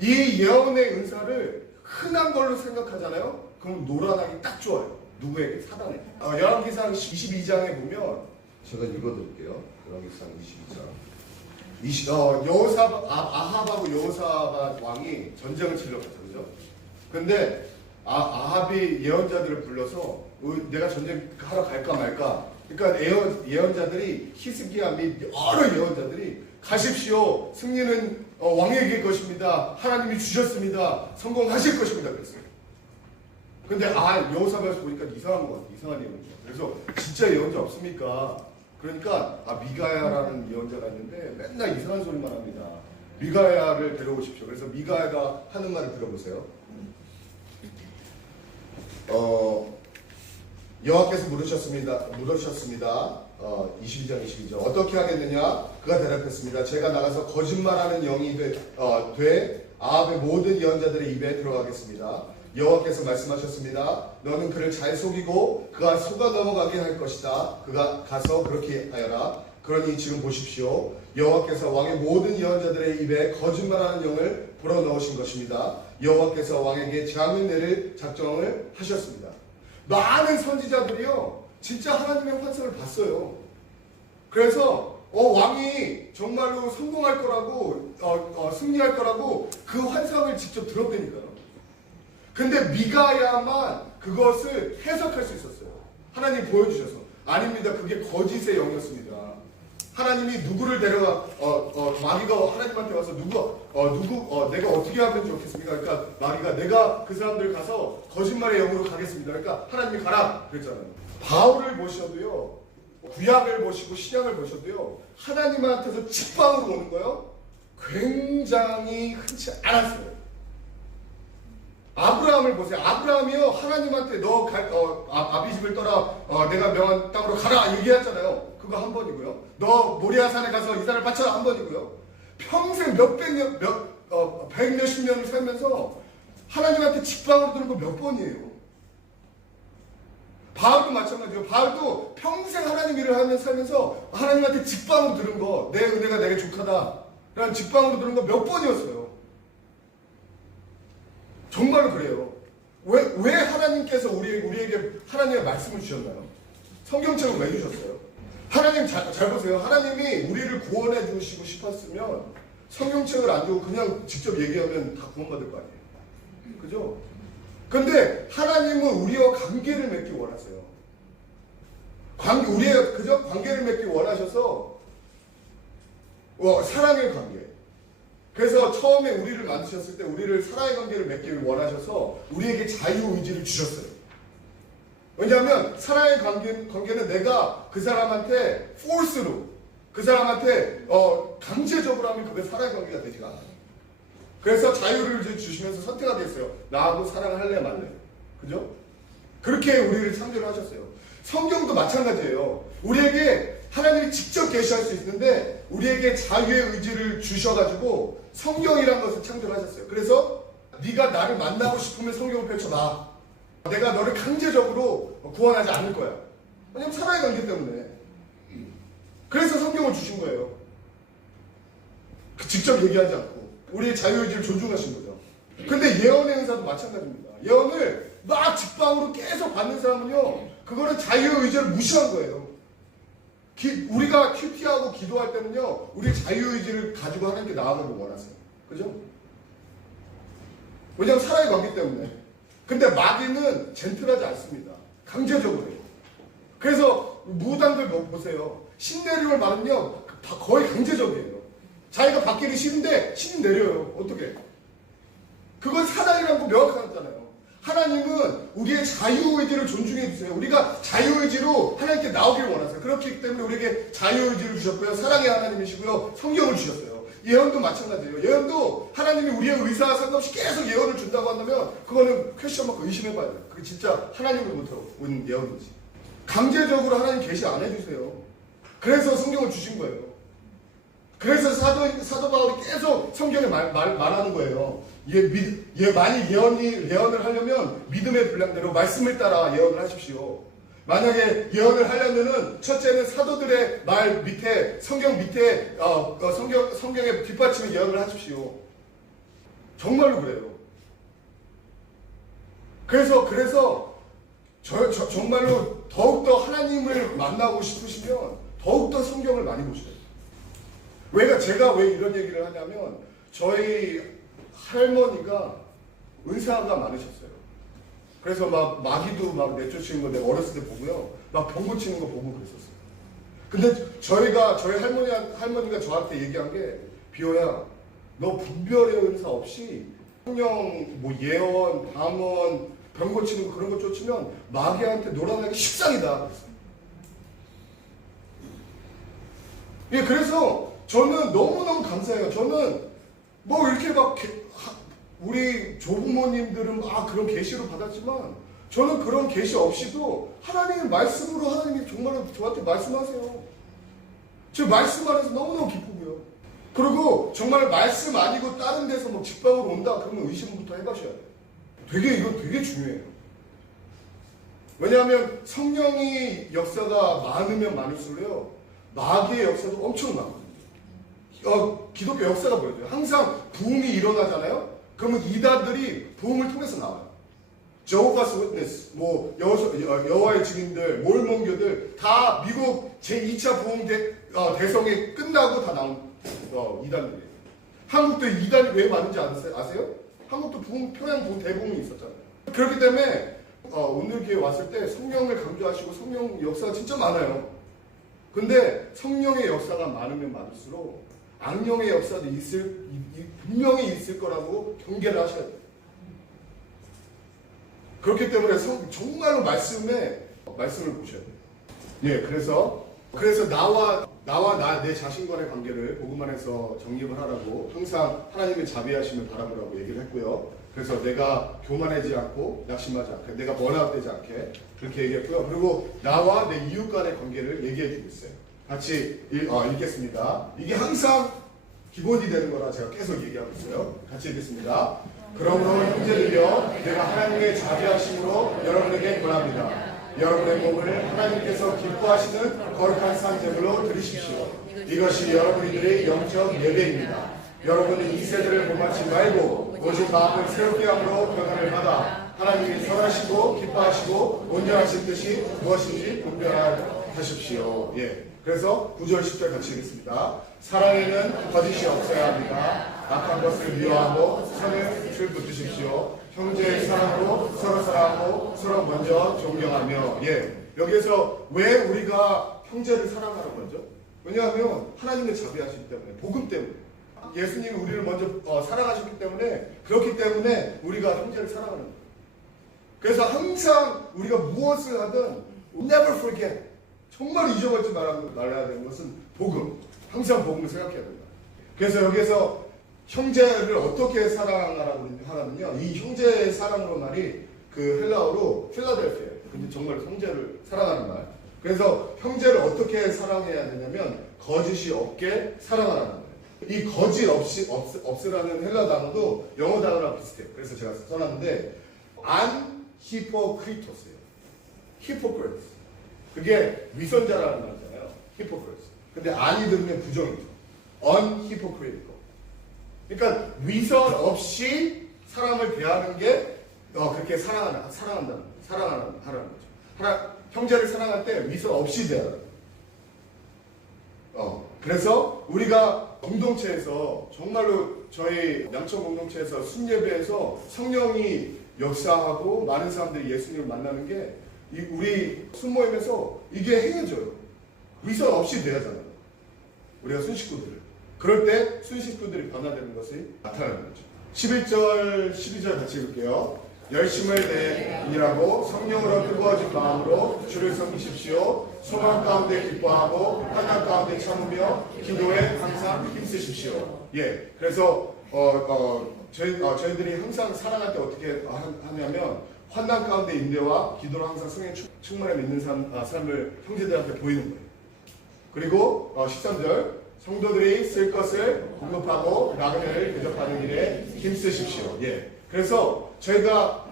이 예언의 은사를 흔한 걸로 생각하잖아요. 그럼 노란하기 딱 좋아요. 누구에게? 사단에. 열왕기상 22장에 보면 제가 읽어드릴게요. 열왕기상 22장. 아합하고 여호사밧 왕이 전쟁을 치러 갔죠. 그죠? 근데 아합이 예언자들을 불러서 내가 전쟁하러 갈까 말까. 그러니까 예언자들이 히스기야 및 여러 예언자들이 가십시오. 승리는 왕에게 것입니다. 하나님이 주셨습니다. 성공하실 것입니다. 그랬어요. 근데 여호사밧에서 보니까 이상한 것 같아요. 이상한 예언자. 그래서 진짜 예언자 없습니까? 그러니까 미가야라는 예언자가 있는데 맨날 이상한 소리만 합니다. 미가야를 데려오십시오. 그래서 미가야가 하는 말을 들어보세요. 여호와께서 물으셨습니다. 22장 22절. 어떻게 하겠느냐? 그가 대답했습니다. 제가 나가서 거짓말하는 영이 돼 아합의 모든 예언자들의 입에 들어가겠습니다. 여호와께서 말씀하셨습니다. 너는 그를 잘 속이고 그가 속아 넘어가게 할 것이다. 그가 가서 그렇게 하여라. 그러니 지금 보십시오. 여호와께서 왕의 모든 예언자들의 입에 거짓말하는 영을 불어넣으신 것입니다. 여호와께서 왕에게 재앙을 내릴 작정을 하셨습니다. 많은 선지자들이요 진짜 하나님의 환상을 봤어요. 그래서 왕이 정말로 성공할 거라고 승리할 거라고 그 환상을 직접 들었다니까요. 근데 미가야만 그것을 해석할 수 있었어요. 하나님 보여주셔서. 아닙니다. 그게 거짓의 영이었습니다. 하나님이 누구를 데려가 마귀가 하나님한테 와서 내가 어떻게 하면 좋겠습니까? 그러니까 마귀가 내가 그 사람들 가서 거짓말의 영으로 가겠습니다. 그러니까 하나님이 가라 그랬잖아요. 바울을 보셔도요, 구약을 보시고 신약을 보셔도요, 하나님한테서 직방으로 오는 거요 굉장히 흔치 않았어요. 아브라함을 보세요. 아브라함이요, 하나님한테 너 아비 집을 떠나 내가 명한 땅으로 가라 얘기했잖아요. 그거 한 번이고요. 너 모리아산에 가서 이삭을 바쳐라 한 번이고요. 평생 백몇십 년을 살면서 하나님한테 직방으로 드는 거 몇 번이에요. 바울도 마찬가지예요. 바울도 평생 하나님 일을 하면서 살면서 하나님한테 직방으로 들은 거, 내 은혜가 내게 족하다 라는 직방으로 들은 거 몇 번이었어요. 정말로 그래요. 왜 하나님께서 우리에게 하나님의 말씀을 주셨나요? 성경책을 왜 주셨어요? 하나님 잘 보세요. 하나님이 우리를 구원해 주시고 싶었으면 성경책을 안 주고 그냥 직접 얘기하면 다 구원받을 거 아니에요. 그죠? 근데 하나님은 우리와 관계를 맺기 원하세요. 관계를 맺기 원하셔서 사랑의 관계. 그래서 처음에 우리를 만드셨을 때 우리를 사랑의 관계를 맺기 원하셔서 우리에게 자유의지를 주셨어요. 왜냐하면 사랑의 관계는 내가 그 사람한테 force로, 그 사람한테 강제적으로 하면 그게 사랑의 관계가 되지가 않아요. 그래서 자유를 주시면서 선택하게 했어요. 나하고 사랑을 할래 말래. 그죠? 그렇게 우리를 창조를 하셨어요. 성경도 마찬가지예요. 우리에게 하나님이 직접 계시할 수 있는데 우리에게 자유의 의지를 주셔가지고 성경이라는 것을 창조를 하셨어요. 그래서 네가 나를 만나고 싶으면 성경을 펼쳐봐. 내가 너를 강제적으로 구원하지 않을 거야. 왜냐면 사랑의 관계 때문에. 그래서 성경을 주신 거예요. 직접 얘기하지 않고 우리의 자유의지를 존중하신 거죠. 근데 예언의 은사도 마찬가지입니다. 예언을 막 직방으로 계속 받는 사람은요, 그거는 자유의지를 무시한 거예요. 우리가 큐티하고 기도할 때는요, 우리의 자유의지를 가지고 하나님께 나아가길 원하세요. 그죠? 왜냐하면 사랑의 관계 때문에. 근데 마귀는 젠틀하지 않습니다. 강제적으로 해요. 그래서 무당들 보세요. 신내림을 받으면요, 거의 강제적이에요. 자기가 받기는 싫은데 신 내려요. 어떻게? 그건 사단이라는 거 명확하잖아요. 하나님은 우리의 자유의지를 존중해 주세요. 우리가 자유의지로 하나님께 나오기를 원하세요. 그렇기 때문에 우리에게 자유의지를 주셨고요. 사랑의 하나님이시고요. 성경을 주셨어요. 예언도 마찬가지예요. 예언도 하나님이 우리의 의사와 상관없이 계속 예언을 준다고 한다면 그거는 퀘스천 마크 의심해봐야 돼요. 그게 진짜 하나님으로부터 온 예언이지. 강제적으로 하나님 계시 안 해주세요. 그래서 성경을 주신 거예요. 그래서 사도 바울이 계속 성경에 말하는 거예요. 만약 예언을 하려면 믿음의 분량대로 말씀을 따라 예언을 하십시오. 만약에 예언을 하려면은 첫째는 사도들의 말 밑에 성경 밑에 성경의 뒷받침에 예언을 하십시오. 정말로 그래요. 그래서 정말로 더욱더 하나님을 만나고 싶으시면 더욱더 성경을 많이 보셔야 돼요. 제가 왜 이런 얘기를 하냐면 저희 할머니가 은사가 많으셨어요. 그래서 막 마귀도 막 내쫓이는 거 내가 어렸을 때 보고요. 막 병 고치는 거 보고 그랬었어요. 근데 저희 할머니가 저한테 얘기한 게, 비호야, 너 분별의 은사 없이 성령, 예언, 방언, 병 고치는 거 그런 거 쫓으면 마귀한테 놀아나기 십상이다. 그랬어요. 예, 그래서 저는 너무너무 감사해요. 저는 이렇게 막 우리 조부모님들은 그런 계시로 받았지만 저는 그런 계시 없이도 하나님의 말씀으로 하나님이 정말로 저한테 말씀하세요. 저 말씀 안에서 너무너무 기쁘고요. 그리고 정말 말씀 아니고 다른 데서 직방으로 온다 그러면 의심부터 해가셔야 돼요. 이건 되게 중요해요. 왜냐하면 성령의 역사가 많으면 많을수록요, 마귀의 역사도 엄청 많거든요. 기독교 역사가 보여줘요. 항상 부흥이 일어나잖아요. 그러면 이단들이 부흥을 통해서 나와요. Jehovah's Witness, 뭐 여호와의 증인들, 몰몬교들 다 미국 제2차 부흥 대성이 끝나고 다 나온 이단들이에요. 한국도 이단이 왜 많은지 아세요? 한국도 평양 부흥 대부흥이 있었잖아요. 그렇기 때문에 오늘 기회에 왔을 때 성령을 강조하시고 성령 역사가 진짜 많아요. 근데 성령의 역사가 많으면 많을수록 악령의 역사도 분명히 있을 거라고 경계를 하셔야 돼요. 그렇기 때문에 정말로 말씀을 보셔야 돼요. 예, 그래서 나와 내 자신과의 관계를 복음 안에서 정립을 하라고 항상 하나님의 자비하심을 바라보라고 얘기를 했고요. 그래서 내가 교만하지 않고 낙심하지 않게, 내가 번아웃되지 않게 그렇게 얘기했고요. 그리고 나와 내 이웃 간의 관계를 얘기해 주고 있어요. 같이 읽겠습니다. 이게 항상 기본이 되는 거라 제가 계속 얘기하고 있어요. 같이 읽겠습니다. 그러므로 형제들이여, 내가 하나님의 자비하심으로 여러분에게 권합니다. 여러분의 몸을 하나님께서 기뻐하시는 거룩한 산제물로 드리십시오. 이것이 여러분들의 영적 예배입니다. 여러분은 이 세대를 본받지 말고 오직 마음을 새롭게 함으로 변화를 받아 하나님이 선하시고 기뻐하시고 온전하신 뜻이 무엇인지 분별하십시오. 예. 그래서 9절 10절 같이 읽겠습니다. 사랑에는 거짓이 없어야 합니다. 악한 것을 미워하고 선을 붙드십시오. 형제의 사랑으로 서로 사랑하고 서로 먼저 존경하며. 예. 여기에서 왜 우리가 형제를 사랑하라고 하죠? 왜냐하면 하나님의 자비하시기 때문에, 복음 때문에. 예수님이 우리를 먼저 사랑하셨기 때문에, 그렇기 때문에 우리가 형제를 사랑하는 거예요. 그래서 항상 우리가 무엇을 하든 never forget, 정말 잊어버리지 말아야 되는 것은 복음. 항상 복음을 생각해야 된다. 그래서 여기에서 형제를 어떻게 사랑하라고 하냐면요, 이 형제의 사랑으로 말이 그 헬라어로 필라델피아예요. 근데 정말 형제를 사랑하는 말. 그래서 형제를 어떻게 사랑해야 되냐면 거짓이 없게 사랑하라는 거예요. 이 거짓 없으라는 헬라 단어도 영어 단어랑 비슷해요. 그래서 제가 써놨는데 안 히포크리토스예요. 히포크리토스. 그게 위선자라는 말이잖아요. 히포크리토스. 근데 안이 들으면 부정이죠. unhypocritical. 그러니까 위선 없이 사람을 대하는 게 그렇게 사랑한다는 거죠. 형제를 사랑할 때 위선 없이 대하는 거죠. 그래서 우리가 공동체에서 정말로 저희 양천 공동체에서 순예배에서 성령이 역사하고 많은 사람들이 예수님을 만나는 게 우리 순모임에서 이게 행해져요. 위선 없이 대하잖아요. 우리가 순식구들을. 그럴 때 순식구들이 변화되는 것이 나타나는 거죠. 11절, 12절 같이 읽을게요. 열심을 내니라고 성령으로 뜨거워진 마음으로 주를 섬기십시오. 소망 가운데 기뻐하고 환난 가운데 참으며 기도에 항상 힘쓰십시오. 예, 그래서 저희들이 항상 살아갈 때 어떻게 하냐면 환난 가운데 인내와 기도로 항상 성령 충만에 믿는 삶을 형제들한테 보이는 거예요. 그리고 13절 성도들이 쓸 것을 공급하고 나그네를 대접하는 일에 힘쓰십시오. 예. 그래서 저희가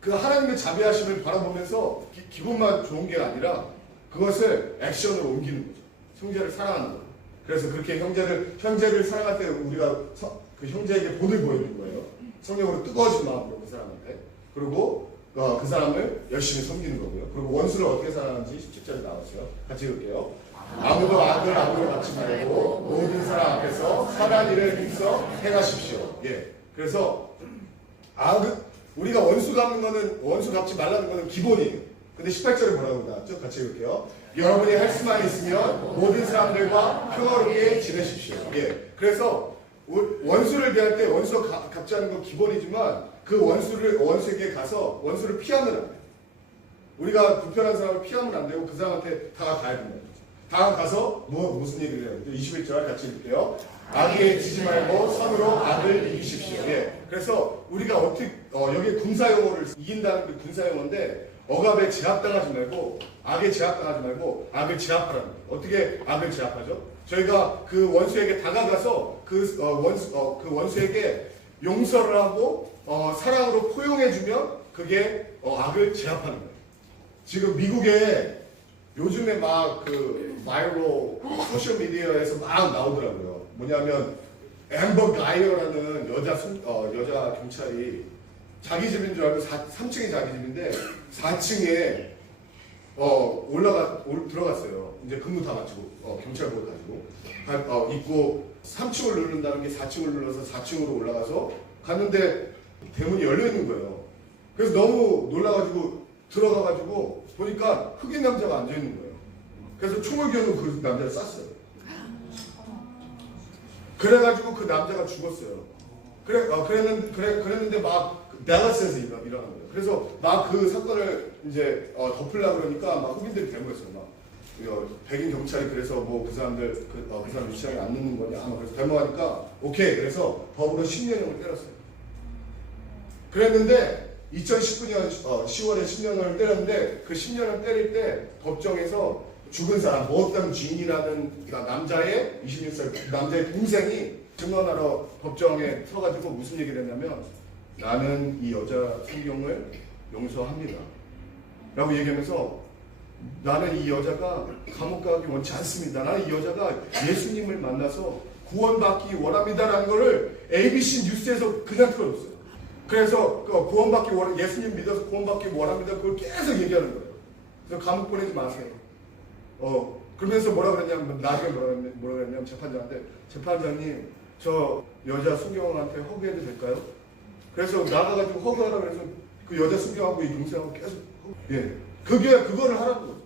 그 하나님의 자비하심을 바라보면서 기분만 좋은 게 아니라 그것을 액션으로 옮기는 거죠. 형제를 사랑하는 거예요. 그래서 그렇게 형제를 사랑할 때 우리가 그 형제에게 본을 보여주는 거예요. 성령으로 뜨거워진 마음으로 그 사람한테. 그리고 그 사람을 열심히 섬기는 거고요. 그리고 원수를 어떻게 사랑하는지 17절에 나왔어요. 같이 읽을게요. 아무도 악을 악으로 갚지 말고 모든 사람 앞에서 선한 일을 힘써 행하십시오. 예. 그래서 우리가 원수 갚지 말라는 거는 기본이에요. 근데 18절에 뭐라고 나왔죠? 같이 읽을게요. 여러분이 할 수만 있으면 모든 사람들과 평화롭게 지내십시오. 예. 그래서 원수를 대할 때 원수가 갚지 않는 건 기본이지만 그 원수에게 가서 원수를 피하면 안 돼요. 우리가 불편한 사람을 피하면 안 되고 그 사람한테 다가가야 된다. 다가가서 무슨 얘기를 해요? 21절 같이 읽을게요. 악에 지지 말고 선으로 악을 이기십시오. 예. 그래서 우리가 어떻게 여기 군사용어를 이긴다는 그 군사용어인데 억압에 제압당하지 말고 악에 제압당하지 말고 악을 제압하라는 거예요. 어떻게 악을 제압하죠? 저희가 그 원수에게 다가가서 그 원수에게 용서를 하고 사랑으로 포용해주면 그게 악을 제압하는 거예요. 지금 미국에 요즘에 막 그 바이럴 소셜 미디어에서 막 나오더라고요. 뭐냐면 앰버 가이어라는 여자 경찰이 자기 집인 줄 알고 3층이 자기 집인데 4층에 들어갔어요. 이제 근무 다 마치고 경찰복 가지고 입고 3층을 누른다는 게 4층을 눌러서 4층으로 올라가서 갔는데 대문이 열려 있는 거예요. 그래서 너무 놀라가지고 들어가가지고 보니까 흑인 남자가 앉아 있는 거예요. 그래서 총을 겨누고 그 남자를 쐈어요. 그래가지고 그 남자가 죽었어요. 그랬는데 막 달라스에서 일어난 거예요. 그래서 막 그 사건을 이제 덮으려고 그러니까 막 흑인들이 데모했어요. 막 백인 경찰이 그래서 뭐 그 사람들 그 사람 유치장에 안 넣는 거냐 아마 그래서 데모하니까 오케이 그래서 법으로 10년형을 때렸어요. 그랬는데 2019년 10월에 10년을 때렸는데 그 10년을 때릴 때 법정에서 죽은 사람 보어담 주인이라는 남자의 26살 남자의 동생이 증언하러 법정에 서가지고 무슨 얘기를 했냐면 나는 이 여자 성경을 용서합니다 라고 얘기하면서 나는 이 여자가 감옥 가기 원치 않습니다. 나는 이 여자가 예수님을 만나서 구원받기 원합니다라는 거를 ABC 뉴스에서 그냥 틀어줬어요. 그래서 예수님 믿어서 구원받기 원합니다. 그걸 계속 얘기하는 거예요. 그래서 감옥 보내지 마세요. 그러면서 뭐라 그랬냐면 나중에 뭐라 그랬냐면 재판장님 저 여자 순경한테 허구해도 될까요? 그래서 나가가지고 허구하라 그래서 그 여자 순경하고 이 동생하고 계속 그거를 하라는 거죠.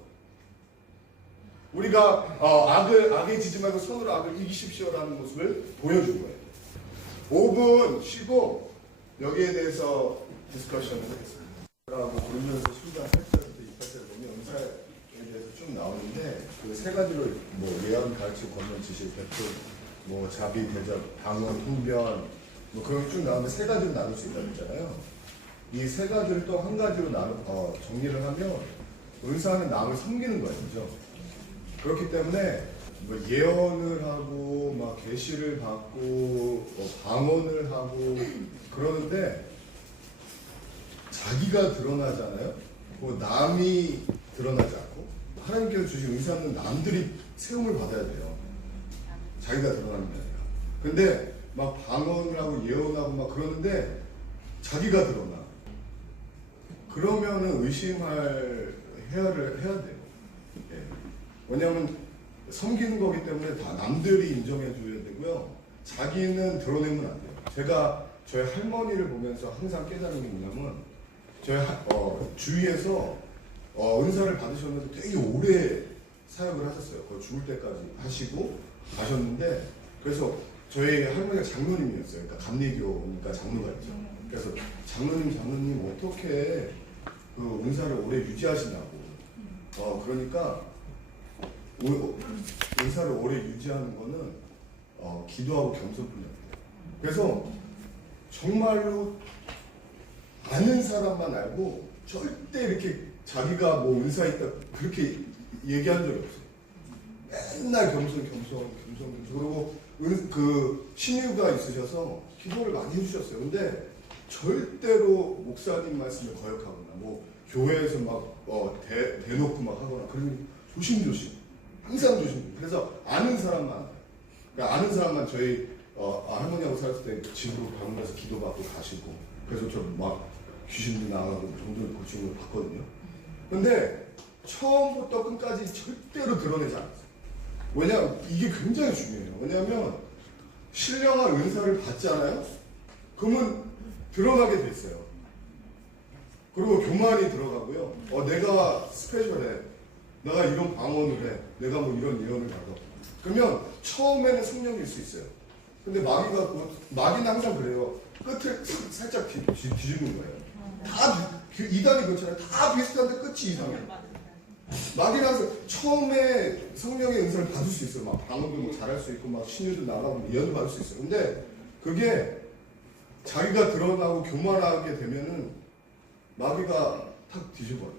우리가 악에 지지 말고 선으로 악을 이기십시오라는 모습을 보여준 거예요. 5분 쉬고 여기에 대해서 디스커션을 하겠습니다. 부르면서 순간 8절부터 2절을 보면 은사에 대해서 쭉 나오는데 그 세 가지로 뭐 예언, 가르치, 권면, 지시, 배품, 뭐 자비, 대접, 방언, 훈변 뭐 그런 쭉 나오는데 세 가지로 나눌 수 있다고 했잖아요. 이 세 가지를 또 한 가지로 정리를 하면 은사는 남을 섬기는 거예요, 그죠? 그렇기 때문에 뭐 예언을 하고 막 계시를 받고 방언을 하고 그러는데 자기가 드러나잖아요. 뭐 남이 드러나지 않고 하나님께서 주신 은사는 남들이 세움을 받아야 돼요. 자기가 드러나는 게 아니라. 근데 막 방언을 하고 예언하고 막 그러는데 자기가 드러나. 그러면은 해야 돼요. 예. 왜냐하면 섬기는 거기 때문에 다 남들이 인정해 줘야 되고요. 자기는 드러내면 안 돼요. 제가 저희 할머니를 보면서 항상 깨달은 게 뭐냐면 저희 주위에서 은사를 받으셨는데 되게 오래 사역을 하셨어요. 거의 죽을 때까지 하시고 가셨는데 그래서 저희 할머니가 장로님이었어요. 그러니까 감리교니까 장로가 있죠. 그래서 장로님 어떻게 그 은사를 오래 유지하시냐고. 그러니까 은사를 오래 유지하는 거는 기도하고 겸손뿐이에요. 그래서 정말로 아는 사람만 알고 절대 이렇게 자기가 뭐 은사 있다 그렇게 얘기한 적이 없어요. 맨날 겸손. 그리고 그 신유가 있으셔서 기도를 많이 해주셨어요. 근데 절대로 목사님 말씀을 거역하거나 뭐 교회에서 막 대놓고 막 하거나 그러면 조심조심 항상 조심. 그래서 아는 사람만 그러니까 아는 사람만 저희 할머니하고 살았을 때 집으로 방문해서 기도받고 가시고 그래서 저 막 귀신도 나가고 정도 고치는 걸 봤거든요. 근데 처음부터 끝까지 절대로 드러내지 않았어요. 왜냐하면 이게 굉장히 중요해요. 왜냐하면 신령한 은사를 받잖아요. 그러면 드러나게 됐어요. 그리고 교만이 들어가고요. 내가 스페셜해. 내가 이런 방언을 해. 내가 뭐 이런 예언을 받아. 그러면 처음에는 성령일 수 있어요. 근데 마귀는 항상 그래요. 끝을 살짝 뒤집는 거예요. 다 이단이 그렇잖아요. 다 비슷한데 끝이 이상해. 마귀는 항상 처음에 성령의 은사를 받을 수 있어요. 막 방언도 뭐 잘할 수 있고 막 신유도 나가고 예언도 받을 수 있어요. 근데 그게 자기가 드러나고 교만하게 되면은 마귀가 탁 뒤집어요.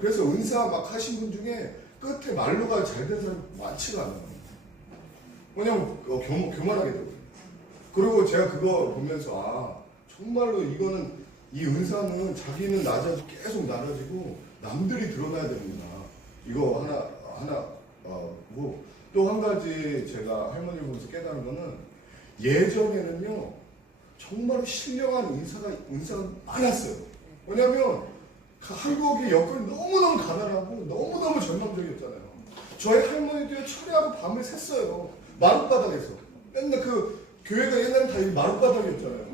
그래서 은사 막 하신 분 중에 끝에 말로가 잘 된 사람이 많지가 않아요. 왜냐면 교만하게 되고. 그리고 제가 그거 보면서 정말로 이거는 이 은사는 자기는 낮아지고 계속 낮아지고 남들이 드러나야 되는구나. 이거 하나 뭐 또 한 가지 제가 할머니 보면서 깨달은 거는 예전에는요 정말 신령한 은사가 많았어요. 왜냐하면 한국의 여건이 너무너무 가난하고 너무너무 절망적이었잖아요. 저희 할머니도 철야하고 밤을 샜어요. 마룻바닥에서. 맨날 그 교회가 옛날에 다 마룻바닥이었잖아요.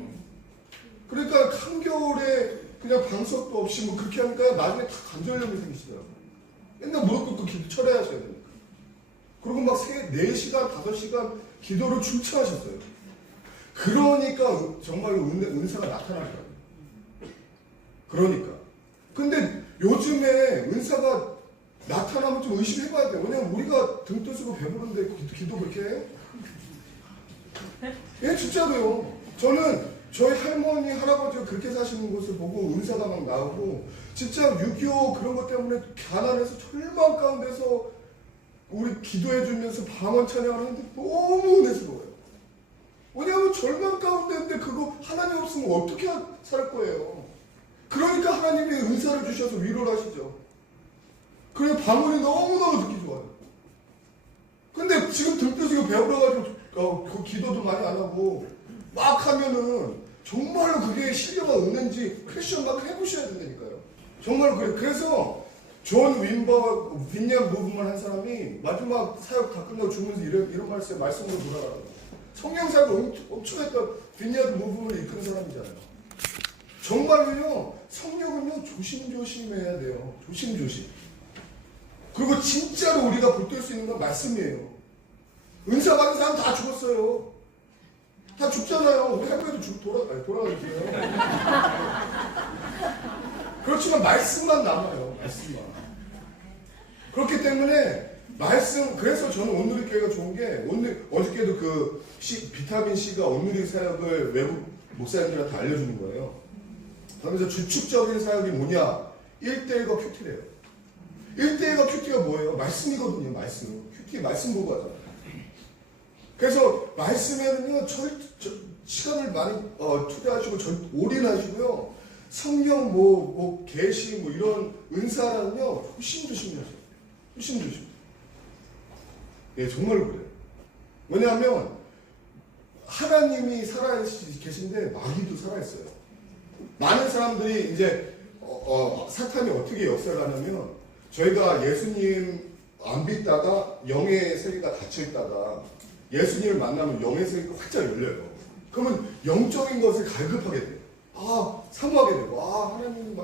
그러니까 한겨울에 그냥 방석도 없이 뭐 그렇게 하니까 나중에 다 관절염이 생기시더라고요. 맨날 무릎 꿇고 기도 철회하셔야 되니까. 그리고 막 4시간, 5시간 기도를 중차하셨어요. 그러니까 정말로 은사가 나타나더라고요. 그러니까. 근데 요즘에 은사가 나타나면 좀 의심해봐야 돼요. 왜냐면 우리가 등 떠쓰고 배부른데 기도 그렇게 해요? 예, 진짜로요. 저는 저희 할머니, 할아버지가 그렇게 사시는 것을 보고 은사가 막 나오고, 진짜 6.25 그런 것 때문에 가난해서 절망 가운데서 우리 기도해주면서 방언 찬양을 하는데 너무 은혜스러워요. 왜냐하면 절망 가운데인데 그거 하나님 없으면 어떻게 살 거예요. 그러니까 하나님이 은사를 주셔서 위로를 하시죠. 그래 방언이 너무너무 듣기 좋아요. 근데 지금 등 떠지고 배불러가지고 그 기도도 많이 안 하고 막 하면은 정말로 그게 신뢰가 없는지 퀘스천 마크 해보셔야 된다니까요. 정말로 그래. 그래서 존 윈버 빈니안 무브먼 한 사람이 마지막 사역 다 끝나고 죽으면서 이런 말씀으로 돌아가라고. 성령 사역을 엄청 했던 빈니안 무브먼을 이끄는 사람이잖아요. 정말로요, 성령은요 조심조심해야 돼요. 조심조심. 그리고 진짜로 우리가 붙들 수 있는 건 말씀이에요. 은사 받은 사람 다 죽었어요. 다 죽잖아요. 우리 할머니도 돌아가셨어요. 그렇지만 말씀만 남아요. 말씀만. 그렇기 때문에 말씀, 그래서 저는 온누리 교회가 좋은 게, 어저께도 그 비타민 C가 온누리 사역을 외국 목사님들한테 알려주는 거예요. 그러면서 주축적인 사역이 뭐냐? 1대1과 큐티래요. 1대1과 큐티가 뭐예요? 말씀이거든요. 말씀. 큐티 말씀 보고 하잖아요. 그래서 말씀에는요, 시간을 많이 투자하시고 올인하시고요. 성령 계시 이런 은사랑요 조심조심 하세요. 조심조심. 예, 정말로 그래요. 왜냐하면 하나님이 살아 계신데 마귀도 살아 있어요. 많은 사람들이 이제 사탄이 어떻게 역사를 하냐면, 저희가 예수님 안 믿다가 영의 세계가 닫혀 있다가 예수님을 만나면 영의 세계가 활짝 열려요. 그러면 영적인 것을 갈급하게 돼요. 사모하게 되고, 하나님이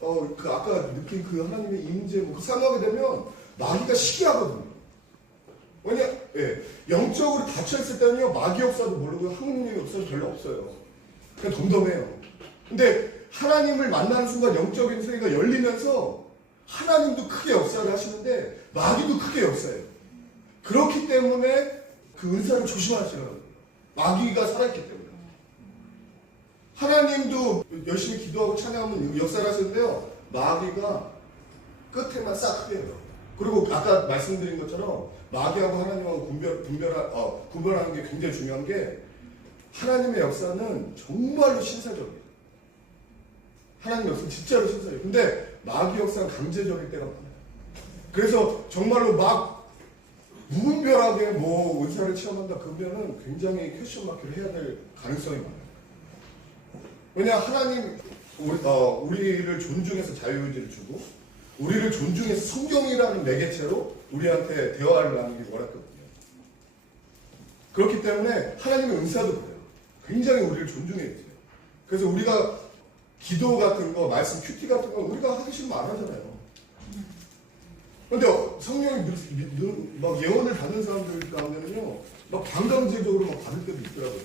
그 아까 느낀 그 하나님의 임재, 사모하게 되면 마귀가 시기하거든요. 영적으로 닫혀있을 때는요, 마귀 역사도 모르고 하느님의 역사도 별로 없어요. 그냥 덤덤해요. 근데 하나님을 만나는 순간 영적인 세계가 열리면서 하나님도 크게 역사를 하시는데 마귀도 크게 역사해요. 그렇기 때문에 그 은사를 조심하시라는 거예요. 마귀가 살아있기 때문에. 하나님도 열심히 기도하고 찬양하면 역사를 하시는데요, 마귀가 끝에만 싹 흐려요. 그리고 아까 말씀드린 것처럼 마귀하고 하나님하고 구별하는 게 굉장히 중요한 게, 하나님의 역사는 정말로 신사적이에요. 하나님의 역사는 진짜로 신사적이에요. 근데 마귀 역사는 강제적일 때가 많아요. 그래서 정말로 막 무분별하게 은사를 체험한다 그러면은 굉장히 퀘스천 마크를 해야 될 가능성이 많아요. 왜냐, 하나님 우리를 존중해서 자유의지를 주고, 우리를 존중해서 성경이라는 매개체로 우리한테 대화를 나누기 원했거든요. 그렇기 때문에 하나님의 은사도 그래요. 굉장히 우리를 존중해야 돼요. 그래서 우리가 기도 같은 거, 말씀 큐티 같은 거 우리가 하기 싫으면 안 하잖아요. 근데 성령이 막 예언을 받는 사람들 가운데는요, 막 반감제적으로 막 받을 때도 있더라고요.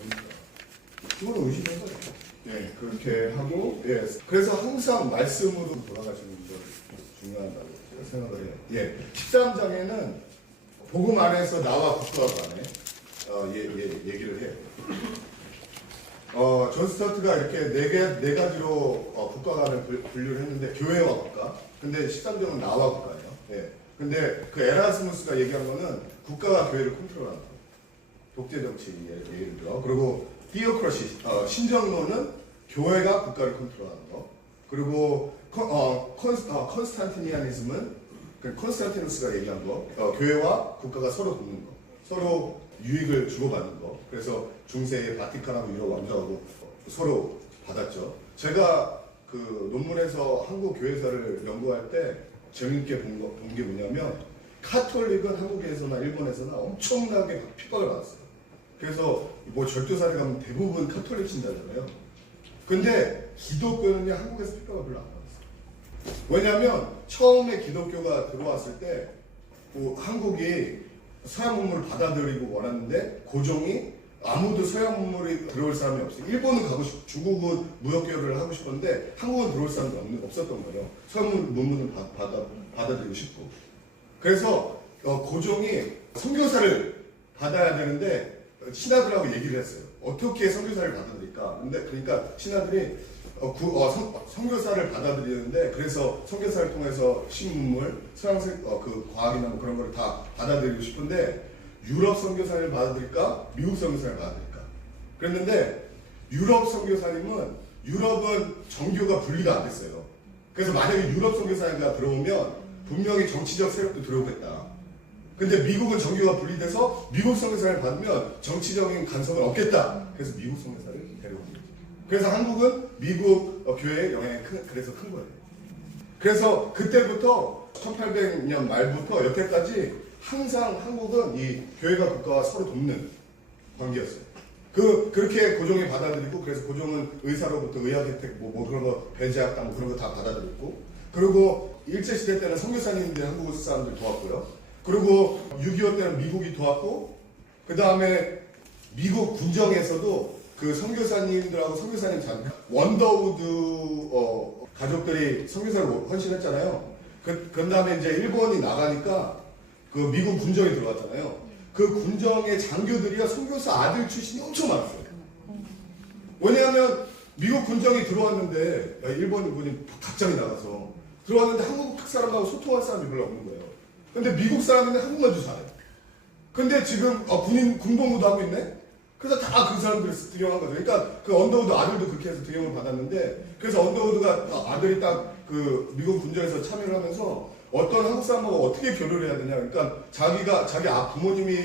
그거는 의심해봐요. 네, 그렇게 하고, 그래서 항상 말씀으로 돌아가시는 게 중요하다고 제가 생각을 해요. 13장에는 복음 안에서 나와 국가 간에 얘기를 해요. 존 스타트가 이렇게 네 가지로 국가 간을 분류를 했는데, 교회와 국가. 근데 13장은 나와 국가예요. 근데 그 에라스무스가 얘기한 거는 국가가 교회를 컨트롤하는 거. 독재 정치 예를 들어. 그리고 디오크러시, 신정론은 교회가 국가를 컨트롤하는 거. 그리고 컨스탄티니아니즘은 콘스탄티누스가 얘기한 거, 교회와 국가가 서로 돕는 거, 서로 유익을 주고받는 거. 그래서 중세의 바티칸하고 유럽 왕조하고 서로 받았죠. 제가 그 논문에서 한국 교회사를 연구할 때 재밌게 본 게 뭐냐면 카톨릭은 한국에서나 일본에서나 엄청나게 핍박을 받았어요. 그래서 뭐 절도사를 가면 대부분 카톨릭 신자잖아요. 근데 기독교는 한국에서 핍박을 별로 안 받았어요. 왜냐하면 처음에 기독교가 들어왔을 때 한국이 서양 문물을 받아들이고 원하는데 고종이 아무도 서양 문물이 들어올 사람이 없어요. 일본은 가고 싶고 중국은 무역교류를 하고 싶었는데 한국은 들어올 사람이 없었던 거예요. 서양 문물을 받아들이고 싶고. 그래서 고종이 선교사를 받아야 되는데 신하들하고 얘기를 했어요. 어떻게 선교사를 받아들일까? 근데 그러니까 신하들이 선교사를 받아들이는데 그래서 선교사를 통해서 신문물, 서양 그 과학이나 뭐 그런 걸 다 받아들이고 싶은데 유럽 선교사를 받아들일까? 미국 선교사를 받아들일까? 그랬는데 유럽 선교사님은 유럽은 정교가 분리가 안 됐어요. 그래서 만약에 유럽 선교사가 들어오면 분명히 정치적 세력도 들어오겠다. 근데 미국은 정교가 분리돼서 미국 선교사를 받으면 정치적인 간섭을 얻겠다. 그래서 미국 선교사를 데려온 거죠. 그래서 한국은 미국 교회의 영향이 그래서 큰 거예요. 그래서 그때부터 1800년 말부터 여태까지 항상 한국은 이 교회가 국가와 서로 돕는 관계였어요. 그렇게 고종이 받아들이고, 그래서 고종은 의사로부터 의학 혜택, 뭐 그런 거, 배제학당 뭐 그런 거 다 받아들였고, 그리고 일제시대 때는 선교사님들이 한국 사람들 도왔고요. 그리고 6.25 때는 미국이 도왔고, 그 다음에 미국 군정에서도 그 선교사님들하고 선교사님 원더우드 가족들이 선교사로 헌신했잖아요. 그 다음에 이제 일본이 나가니까 그 미국 군정에 들어갔잖아요. 그 군정의 장교들이야 선교사 아들 출신이 엄청 많았어요. 왜냐하면 미국 군정이 들어왔는데 일본 분이 갑자기 나가서 들어왔는데 한국 사람하고 소통할 사람이 별로 없는 거예요. 근데 미국 사람인데 한국만 좀 잘해요. 근데 지금 군복무도 하고 있네? 그래서 다 그 사람들을 등용한 거죠. 그러니까 그 언더우드 아들도 그렇게 해서 등용을 받았는데, 그래서 언더우드가 아들이 딱 그 미국 군정에서 참여를 하면서 어떤 한국 사람하고 어떻게 교류를 해야 되냐. 그러니까 자기 부모님이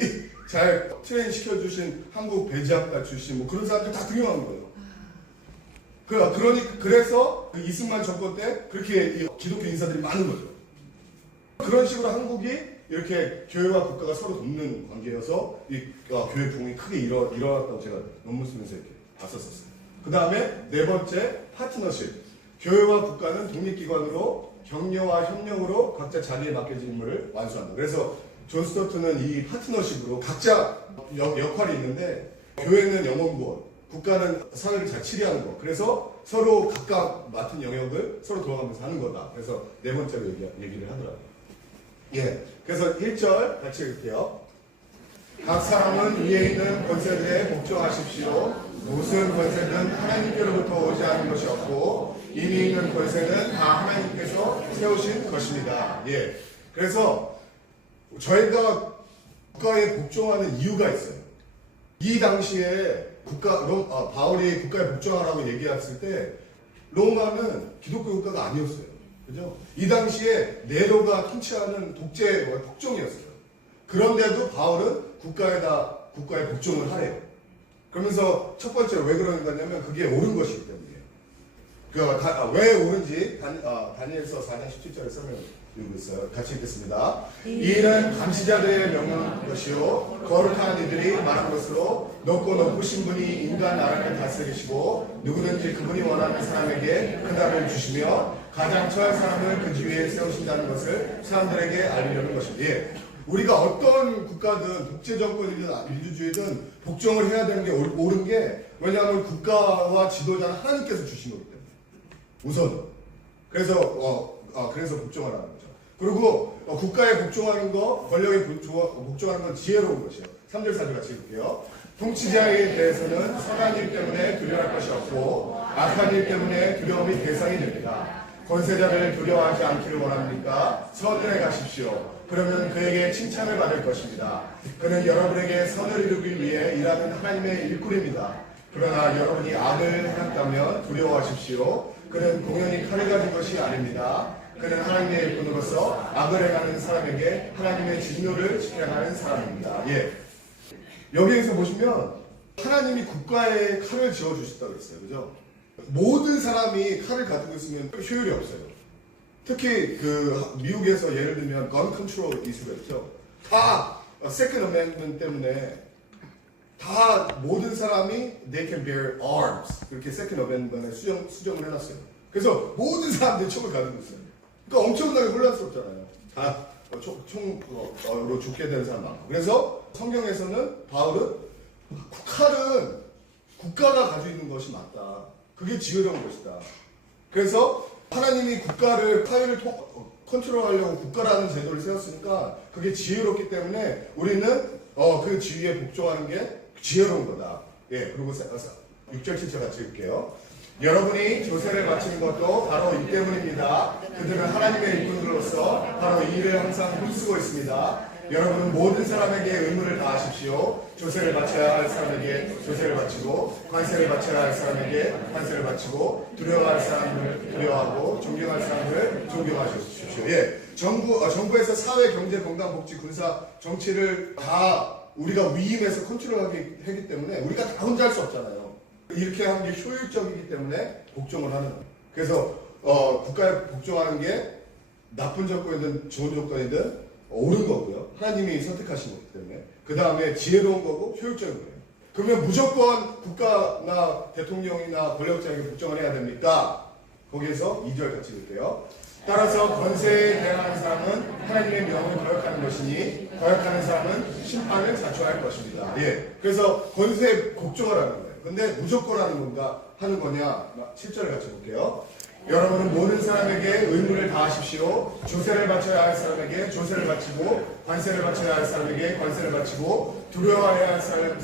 잘 트레인 시켜주신 한국 배지학과 출신 뭐 그런 사람들 다 등용한 거예요. 그래서 그 이승만 정권 때 그렇게 기독교 인사들이 많은 거죠. 그런 식으로 한국이 이렇게 교회와 국가가 서로 돕는 관계여서 이 교회 부흥이 크게 일어났다고 제가 논문 쓰면서 이렇게 봤었어요. 그 다음에 네 번째, 파트너십. 교회와 국가는 독립기관으로 격려와 협력으로 각자 자기에 맡겨진 임무를 완수한다. 그래서 존 스토트는 이 파트너십으로 각자 역할이 있는데, 교회는 영혼구원, 국가는 사회를 잘 치리하는 거. 그래서 서로 각각 맡은 영역을 서로 도와가면서 하는 거다. 그래서 네 번째로 얘기를 하더라고요. 예. 그래서 1절 같이 읽을게요. 각 사람은 위에 있는 권세들에 복종하십시오. 무슨 권세든 하나님께로부터 오지 않은 것이 없고 이미 있는 권세는 다 하나님께서 세우신 것입니다. 예. 그래서 저희가 국가에 복종하는 이유가 있어요. 이 당시에 바울이 국가에 복종하라고 얘기했을 때 로마는 기독교 국가가 아니었어요. 그죠? 이 당시에 네로가 통치하는 독재국정이었어요. 그런데도 바울은 국가에 복종을 하래요. 그러면서 첫 번째로 왜 그러는 거냐면 그게 옳은 것이기 때문이에요. 왜 옳은지 다니엘서 4장 17절에 설명을 드리고 있어요. 같이 읽겠습니다. 이 일은 감시자들의 명령한 것이요 거룩한 이들이 말한 것으로 높고 높으신 분이 인간 나라를 다스리시고 누구든지 그분이 원하는 사람에게 그 답을 주시며 가장 처할 사람을 그 지위에 세우신다는 것을 사람들에게 알리려는 것입니다. 예. 우리가 어떤 국가든 독재정권이든 민주주의든 복종을 해야 되는 게 옳은 게, 왜냐하면 국가와 지도자는 하나님께서 주신 거기 때문에 우선 그래서 복종하라는 거죠. 그리고 국가에 복종하는 거, 권력에 복종하는 건 지혜로운 것이에요. 3절 4절 같이 읽을게요. 통치자에 대해서는 선한 일 때문에 두려워할 것이 없고 악한 일 때문에 두려움이 대상이 됩니다. 권세자를 두려워하지 않기를 원합니까? 선을 가십시오. 그러면 그에게 칭찬을 받을 것입니다. 그는 여러분에게 선을 이루기 위해 일하는 하나님의 일꾼입니다. 그러나 여러분이 악을 행했다면 두려워하십시오. 그는 공연히 칼을 가진 것이 아닙니다. 그는 하나님의 일꾼으로서 악을 행하는 사람에게 하나님의 진노를 실행하는 사람입니다. 예. 여기에서 보시면 하나님이 국가에 칼을 지어주셨다고 그랬어요. 그죠? 모든 사람이 칼을 가지고 있으면 효율이 없어요. 특히 미국에서 예를 들면 건 컨트롤 이슈가 있죠. 다 세컨드 어메인먼트 때문에 다 모든 사람이 they can bear arms 그렇게 세컨드 어메인먼트에 수정을 해놨어요. 그래서 모든 사람들이 총을 가지고 있어요. 그러니까 엄청나게 혼란스럽잖아요. 다 총으로 죽게 되는 사람 많고. 그래서 성경에서는 바울은 칼은 국가가 가지고 있는 것이 맞다. 그게 지혜로운 것이다. 그래서 하나님이 국가를 칼을 컨트롤하려고 국가라는 제도를 세웠으니까 그게 지혜롭기 때문에 우리는 그 지위에 복종하는 게 지혜로운 거다. 예, 그리고 6절 7절 같이 읽을게요. 여러분이 조세를 바치는 것도 바로 이 때문입니다. 그들은 하나님의 일꾼으로서 바로 이 일을 항상 힘쓰고 있습니다. 여러분은 모든 사람에게 의무를 다하십시오. 조세를 바쳐야 할 사람에게 조세를 바치고 관세를 바쳐야 할 사람에게 관세를 바치고 두려워할 사람을 두려워하고 존경할 사람을 존경하십시오. 예, 정부에서 사회, 경제, 건강, 복지, 군사, 정치를 다 우리가 위임해서 컨트롤하게 하기 때문에 우리가 다 혼자 할 수 없잖아요. 이렇게 하는 게 효율적이기 때문에 복종을 하는 거예요. 그래서 국가에 복종하는 게 나쁜 조건이든 좋은 조건이든 옳은 거고요. 하나님이 선택하신 거기 때문에. 그 다음에 지혜로운 거고 효율적인 거예요. 그러면 무조건 국가나 대통령이나 권력자에게 복종을 해야 됩니까? 거기에서 2절 같이 읽을게요. 따라서 권세에 대항하는 사람은 하나님의 명을 거역하는 것이니 거역하는 사람은 심판을 자초할 것입니다. 예. 그래서 권세에 복종을 하는 거예요. 근데 무조건 하는 거냐? 7절을 같이 볼게요. 여러분은 모든 사람에게 의무를 다하십시오. 조세를 바쳐야 할 사람에게 조세를 바치고 관세를 바쳐야 할 사람에게 관세를 바치고 두려워해야 할 사람을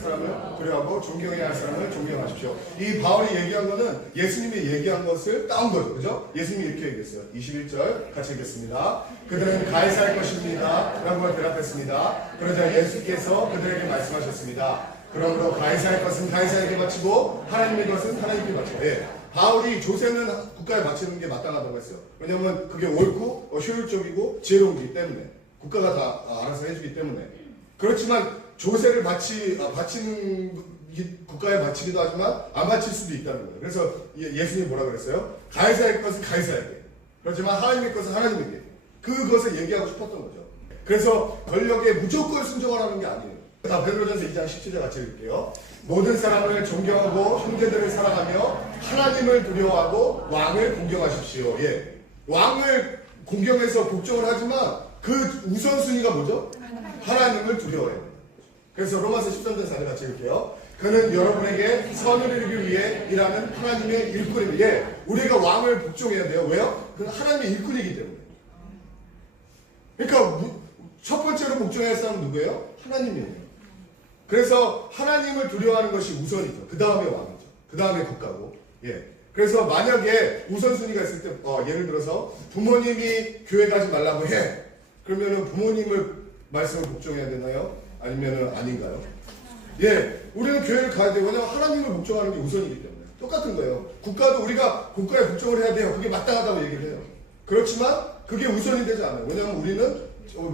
두려워하고 존경해야 할 사람을 존경하십시오. 이 바울이 얘기한 거는 예수님이 얘기한 것을 따온 거죠. 그죠? 예수님이 이렇게 얘기했어요. 21절 같이 읽겠습니다. 그들은 가해사할 것입니다. 라고 대답했습니다. 그러자 예수께서 그들에게 말씀하셨습니다. 그러므로 가해사할 것은 가해사에게 바치고 하나님의 것은 하나님께 바치고. 예. 바울이 조세는 국가에 바치는 게 마땅하다고 했어요. 왜냐하면 그게 옳고 효율적이고 지혜로운기 때문에 국가가 다 알아서 해주기 때문에. 그렇지만 조세를 바치는 국가에 바치기도 하지만 안 바칠 수도 있다는 거예요. 그래서 예수님이 뭐라 그랬어요? 가해사의 것은 가해사에게, 그렇지만 하나님의 것은 하나님에게. 그것을 얘기하고 싶었던 거죠. 그래서 권력에 무조건 순종하라는 게 아니에요. 다 베드로전서 2장 17절 같이 읽을게요. 모든 사람을 존경하고 형제들을 사랑하며 하나님을 두려워하고 왕을 공경하십시오. 예. 왕을 공경해서 복종을 하지만 그 우선순위가 뭐죠? 하나님을 두려워해요. 그래서 로마서 13장 4절 같이 읽을게요. 그는 여러분에게 선을 이루기 위해 일하는 하나님의 일꾼입니다. 예. 우리가 왕을 복종해야 돼요. 왜요? 그는 하나님의 일꾼이기 때문에. 그러니까 첫 번째로 복종해야 할 사람은 누구예요? 하나님이에요. 그래서 하나님을 두려워하는 것이 우선이죠. 그 다음에 왕이죠. 그 다음에 국가고. 예. 그래서 만약에 우선순위가 있을 때, 예를 들어서 부모님이 교회 가지 말라고 해. 그러면은 부모님을 말씀을 복종해야 되나요? 아니면은 아닌가요? 예. 우리는 교회를 가야 돼요. 왜냐하면 하나님을 복종하는 게 우선이기 때문에. 똑같은 거예요. 국가도 우리가 국가에 복종을 해야 돼요. 그게 마땅하다고 얘기를 해요. 그렇지만 그게 우선이 되지 않아요. 왜냐하면 우리는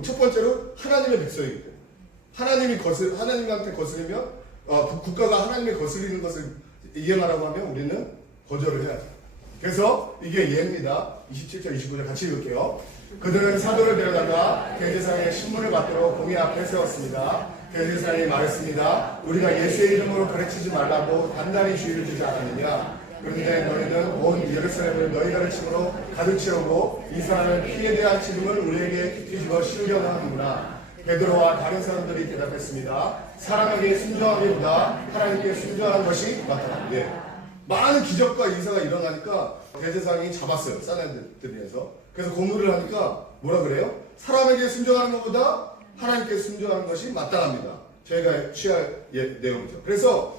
첫 번째로 하나님의 백성이기 때문에. 하나님한테 거스르면 국가가 하나님의 거스리는 것을 이행하라고 하면 우리는 거절을 해야죠. 그래서 이게 예입니다. 27절 25절 같이 읽을게요. 그들은 사도를 데려다가 대제사장의 신문을 받도록 공회 앞에 세웠습니다. 대제사장이 말했습니다. 우리가 예수의 이름으로 가르치지 말라고 단단히 주의를 주지 않았느냐. 그런데 너희는 온 예루살렘을 너희 가르침으로 가득 채우고 이 사람을 피에 대한 지름을 우리에게 뒤집어 씌우려고 하는구나. 베드로와 다른 사람들이 대답했습니다. 사람에게 순종하기보다 하나님께 순종하는 것이 맞다. 예. 많은 기적과 인사가 일어나니까 대제사장이 잡았어요. 사내들에서. 그래서 고문을 하니까 뭐라 그래요? 사람에게 순종하는 것보다 하나님께 순종하는 것이 마땅합니다. 저희가 취할 내용이죠. 그래서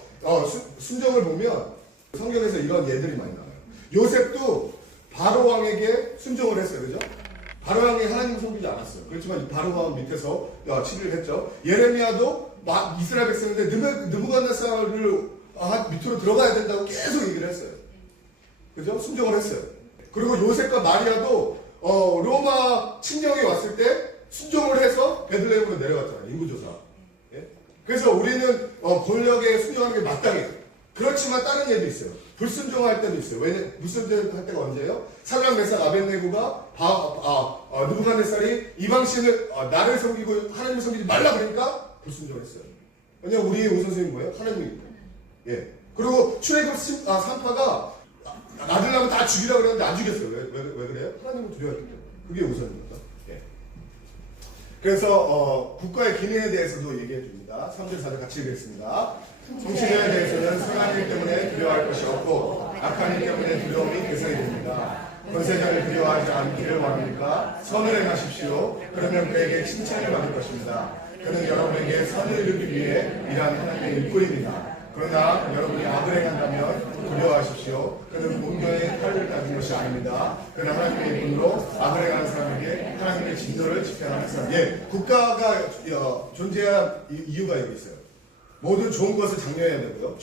순종을 보면 성경에서 이런 예들이 많이 나와요. 요셉도 바로 왕에게 순종을 했어요. 그죠? 바로 왕이 하나님 섬기지 않았어요. 그렇지만 바로 왕 밑에서 치리를 했죠. 예레미야도 이스라엘 백성인데 느부갓네살을 밑으로 들어가야 된다고 계속 얘기를 했어요. 그죠? 순종을 했어요. 그리고 요셉과 마리아도 로마 친령이 왔을 때 순종을 해서 베들레헴으로 내려갔잖아요. 인구조사. 예? 그래서 우리는 권력에 순종하는 게 마땅해요. 그렇지만 다른 예도 있어요. 불순종할 때도 있어요. 불순종할 때가 언제예요? 사드락 메삭 아벳네고가 느부갓네살이 이방신을 나를 섬기고 하나님을 섬기지 말라 그러니까 불순종했어요. 왜냐면 우리의 우선순위는 뭐예요? 하나님이니까. 예. 그리고 출애굽 3파가 아들라면 다 죽이라고 그랬는데 안 죽였어요. 왜 그래요? 하나님을 두려워했기 때문에. 그게 우선입니다. 예. 그래서 국가의 기능에 대해서도 얘기해 줍니다. 3절 4절 같이 읽겠습니다. 성취자에 대해서는 선한 일 때문에 두려워할 것이 없고 악한 일 때문에 두려움이 개선이 됩니다. 권세자를 두려워하지 않기를 원하니까 선을 행하십시오. 그러면 그에게 칭찬을 받을 것입니다. 그는 여러분에게 선을 이루기 위해 일한 하나님의 일꾼입니다. 그러나 여러분이 악을 행한다면 두려워하십시오. 그는 공경의 칼을 가진 것이 아닙니다. 그는 하나님의 일꾼으로 악을 행하는 사람에게 하나님의 진노를 집행하는 사람. 예, 국가가 존재한 이유가 여기 있어요. 모든 좋은 것을 장려해야 되고요.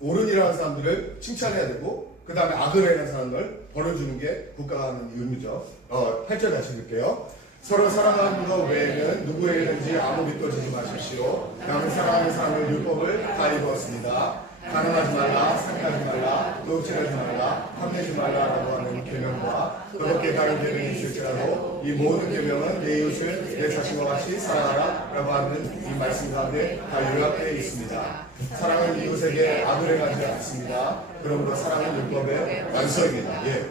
옳은 일하는 사람들을 칭찬해야 되고, 그 다음에 악을 행하는 사람을 벌어주는 게 국가가 하는 의무죠. 8절 다시 읽을게요. 서로 사랑하는 것 외에는 누구에게든지 아무 빚도 지지 마십시오. 남을 사랑하는 사람을 율법을 다 이루었습니다. 가늠하지 말라, 살인하지 말라, 도둑질하지 말라, 탐내지 말라라고 하는 계명과 그렇게 다른 계명이 있을지라도 이 모든 계명은 내 이웃을 내 자신과 같이 사랑하라라고 하는 이 말씀 가운데 다 요약되어 있습니다. 사랑은 이웃에게 악을 행하지 않습니다. 그러므로 사랑은 율법의 완성입니다. 예,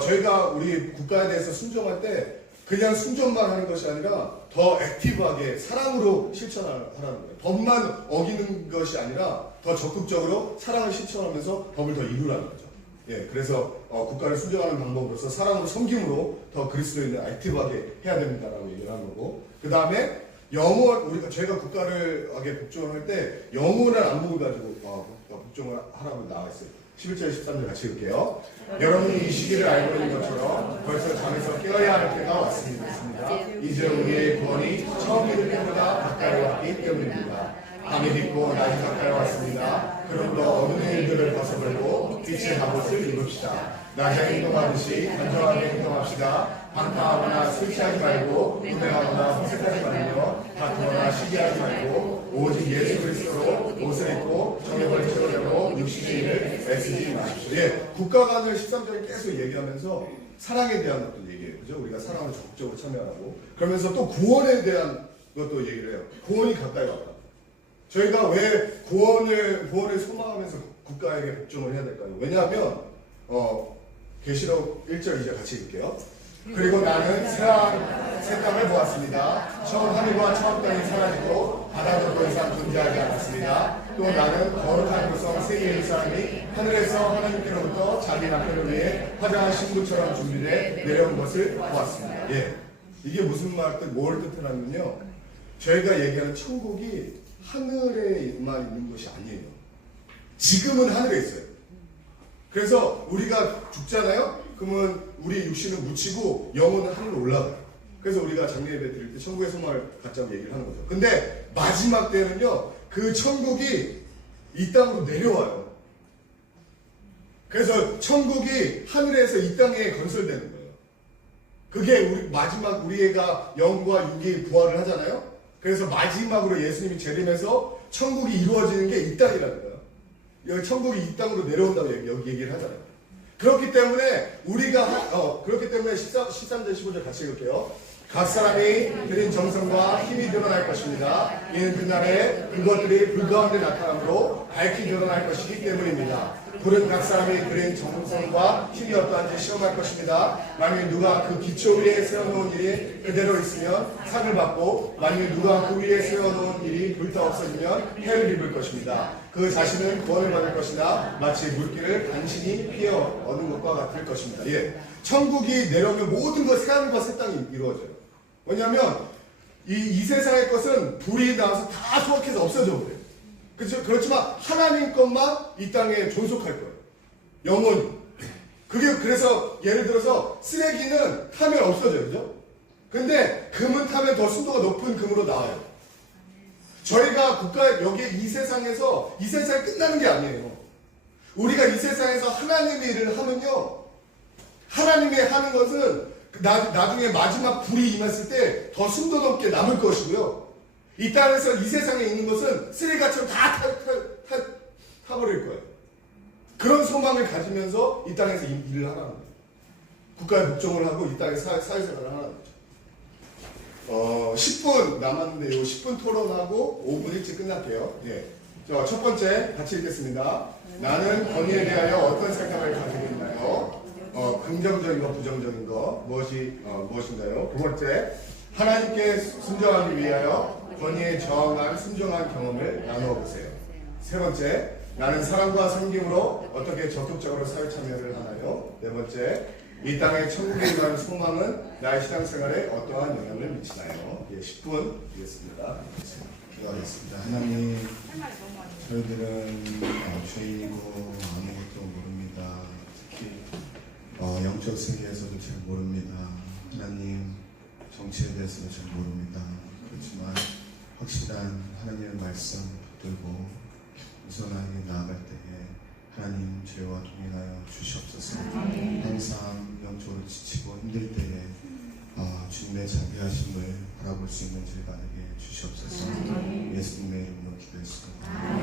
저희가 우리 국가에 대해서 순종할 때 그냥 순종만 하는 것이 아니라 더 액티브하게 사랑으로 실천하라는 거예요. 법만 어기는 것이 아니라 더 적극적으로 사랑을 실천하면서 법을 더 이루라는 거죠. 예, 그래서 국가를 순종하는 방법으로서 사랑으로 섬김으로 더 그리스도인을 액티브하게 해야 됩니다라고 얘기를 하는 거고, 그 다음에 저희가 국가를 복종을 할 때 영원한 안목을 가지고 복종을 하라고 나와 있어요. 11절 13절 같이 읽을게요. 여러분이 이 시기를 알고 있는 것처럼 벌써 잠에서 깨어야 할 때가 왔습니다. 이제 우리의 구원이 처음 믿을 때보다 가까이 왔기 때문입니다. 밤이 깊고 낮이 가까이 왔습니다. 그러므로 어두운 일들을 벗어버리고 빛의 갑옷을 입읍시다. 낮에 행동하듯이 단정하게 행동합시다. 방탕하거나 술 취하지 말고 음행하거나 호색하지 말며 다투거나 시기하지 말고 오직 예수 그리스도로 옷을 입고 정욕을 채우려고 육신의 일을 애쓰지 마십시오. 예, 국가관을 13절에 계속 얘기하면서 사랑에 대한 것도 얘기해요. 그죠? 우리가 사랑을 적극적으로 참여하고 그러면서 또 구원에 대한 것도 얘기를 해요. 구원이 가까이 왔다. 저희가 왜 구원을 소망하면서 국가에게 복종을 해야 될까요? 왜냐하면 계시록 1절 2절 같이 읽을게요. 그리고 나는 새 땅을 보았습니다. 처음 하늘과 처음 땅이 사라지고 바다도 더 이상 존재하지 않았습니다. 또 나는 거룩한 구성 세계의 사람이 하늘에서 하나님께로부터 자기 남편을 위해 화장한 신부처럼 준비돼 내려온 것을 보았습니다. 예, 이게 무슨 뭘 뜻하냐면요, 저희가 얘기하는 천국이 하늘에만 있는 것이 아니에요. 지금은 하늘에 있어요. 그래서 우리가 죽잖아요? 그러면 우리 육신은 묻히고 영혼은 하늘로 올라가요. 그래서 우리가 장례 예배 드릴 때 천국의 소망을 갖자고 얘기를 하는 거죠. 근데 마지막 때는요, 그 천국이 이 땅으로 내려와요. 그래서 천국이 하늘에서 이 땅에 건설되는 거예요. 그게 마지막 우리가 영과 육이 부활을 하잖아요. 그래서 마지막으로 예수님이 재림해서 천국이 이루어지는 게 이 땅이라는 거예요. 여기 천국이 이 땅으로 내려온다고 여기 얘기를 하잖아요. 그렇기 때문에 그렇기 때문에 13절 15절 같이 읽을게요. 각 사람이 드린 정성과 힘이 드러날 것입니다. 이는 그날에 그것들이 불 가운데 나타남으로 밝히 드러날 것이기 때문입니다. 불은 각 사람이 드린 정성과 힘이 어떠한지 시험할 것입니다. 만일 누가 그 기초 위에 세워놓은 일이 그대로 있으면 상을 받고, 만일 누가 그 위에 세워놓은 일이 불타 없어지면 해를 입을 것입니다. 그 자신은 구원을 받을 것이나 마치 물길을 간신히 피해 얻는 것과 같을 것입니다. 예, 천국이 내려오면 모든 것 새하늘과 새 땅이 이루어져요. 왜냐하면 이 세상의 것은 불이 나와서 다 소각해서 없어져 버려요. 그렇지만 하나님 것만 이 땅에 존속할 거예요. 영원히. 그래서 예를 들어서 쓰레기는 타면 없어져요. 그죠? 근데 금은 타면 더 순도가 높은 금으로 나와요. 저희가 여기 이 세상에서 이 세상이 끝나는 게 아니에요. 우리가 이 세상에서 하나님의 일을 하면요, 하나님이 하는 것은 나중에 마지막 불이 임했을 때 더 순도 높게 남을 것이고요. 이 땅에서 이 세상에 있는 것은 쓰레기처럼 다 타버릴 거예요. 그런 소망을 가지면서 이 땅에서 일을 하라는 거예요. 국가에 복종을 하고 이 땅에 사회생활을 하라는 거죠. 10분 남았는데요. 10분 토론하고 5분 일찍 끝날게요. 예. 자, 첫 번째 같이 읽겠습니다. 나는 권위에 대하여 어떤 생각을 가지고 있나요? 긍정적인 거, 부정적인 거 무엇인가요? 두 번째, 하나님께 순종하기 위하여 권위에 저항한 순종한 경험을 나누어 보세요. 세 번째, 나는 사랑과 섬김으로 어떻게 적극적으로 사회 참여를 하나요? 네 번째, 이 땅에 천국에 임하는 소망은 나의 신앙생활에 어떠한 영향을 미치나요? 예, 10분 드리겠습니다. 기도하겠습니다. 하나님, 저희들은 죄인이고 아무것도 모릅니다. 특히 영적 세계에서도 잘 모릅니다. 하나님, 정치에 대해서도 잘 모릅니다. 그렇지만 확실한 하나님의 말씀 붙들고 우선하게 나아갈 때에 하나님 죄와 동행하여 주시옵소서. 항상 영적으로 지치고 힘들 때에 주님의 자비하심을 바라볼 수 있는 줄 바라게 주시옵소서. 예수님의 이름으로 기도했습니다.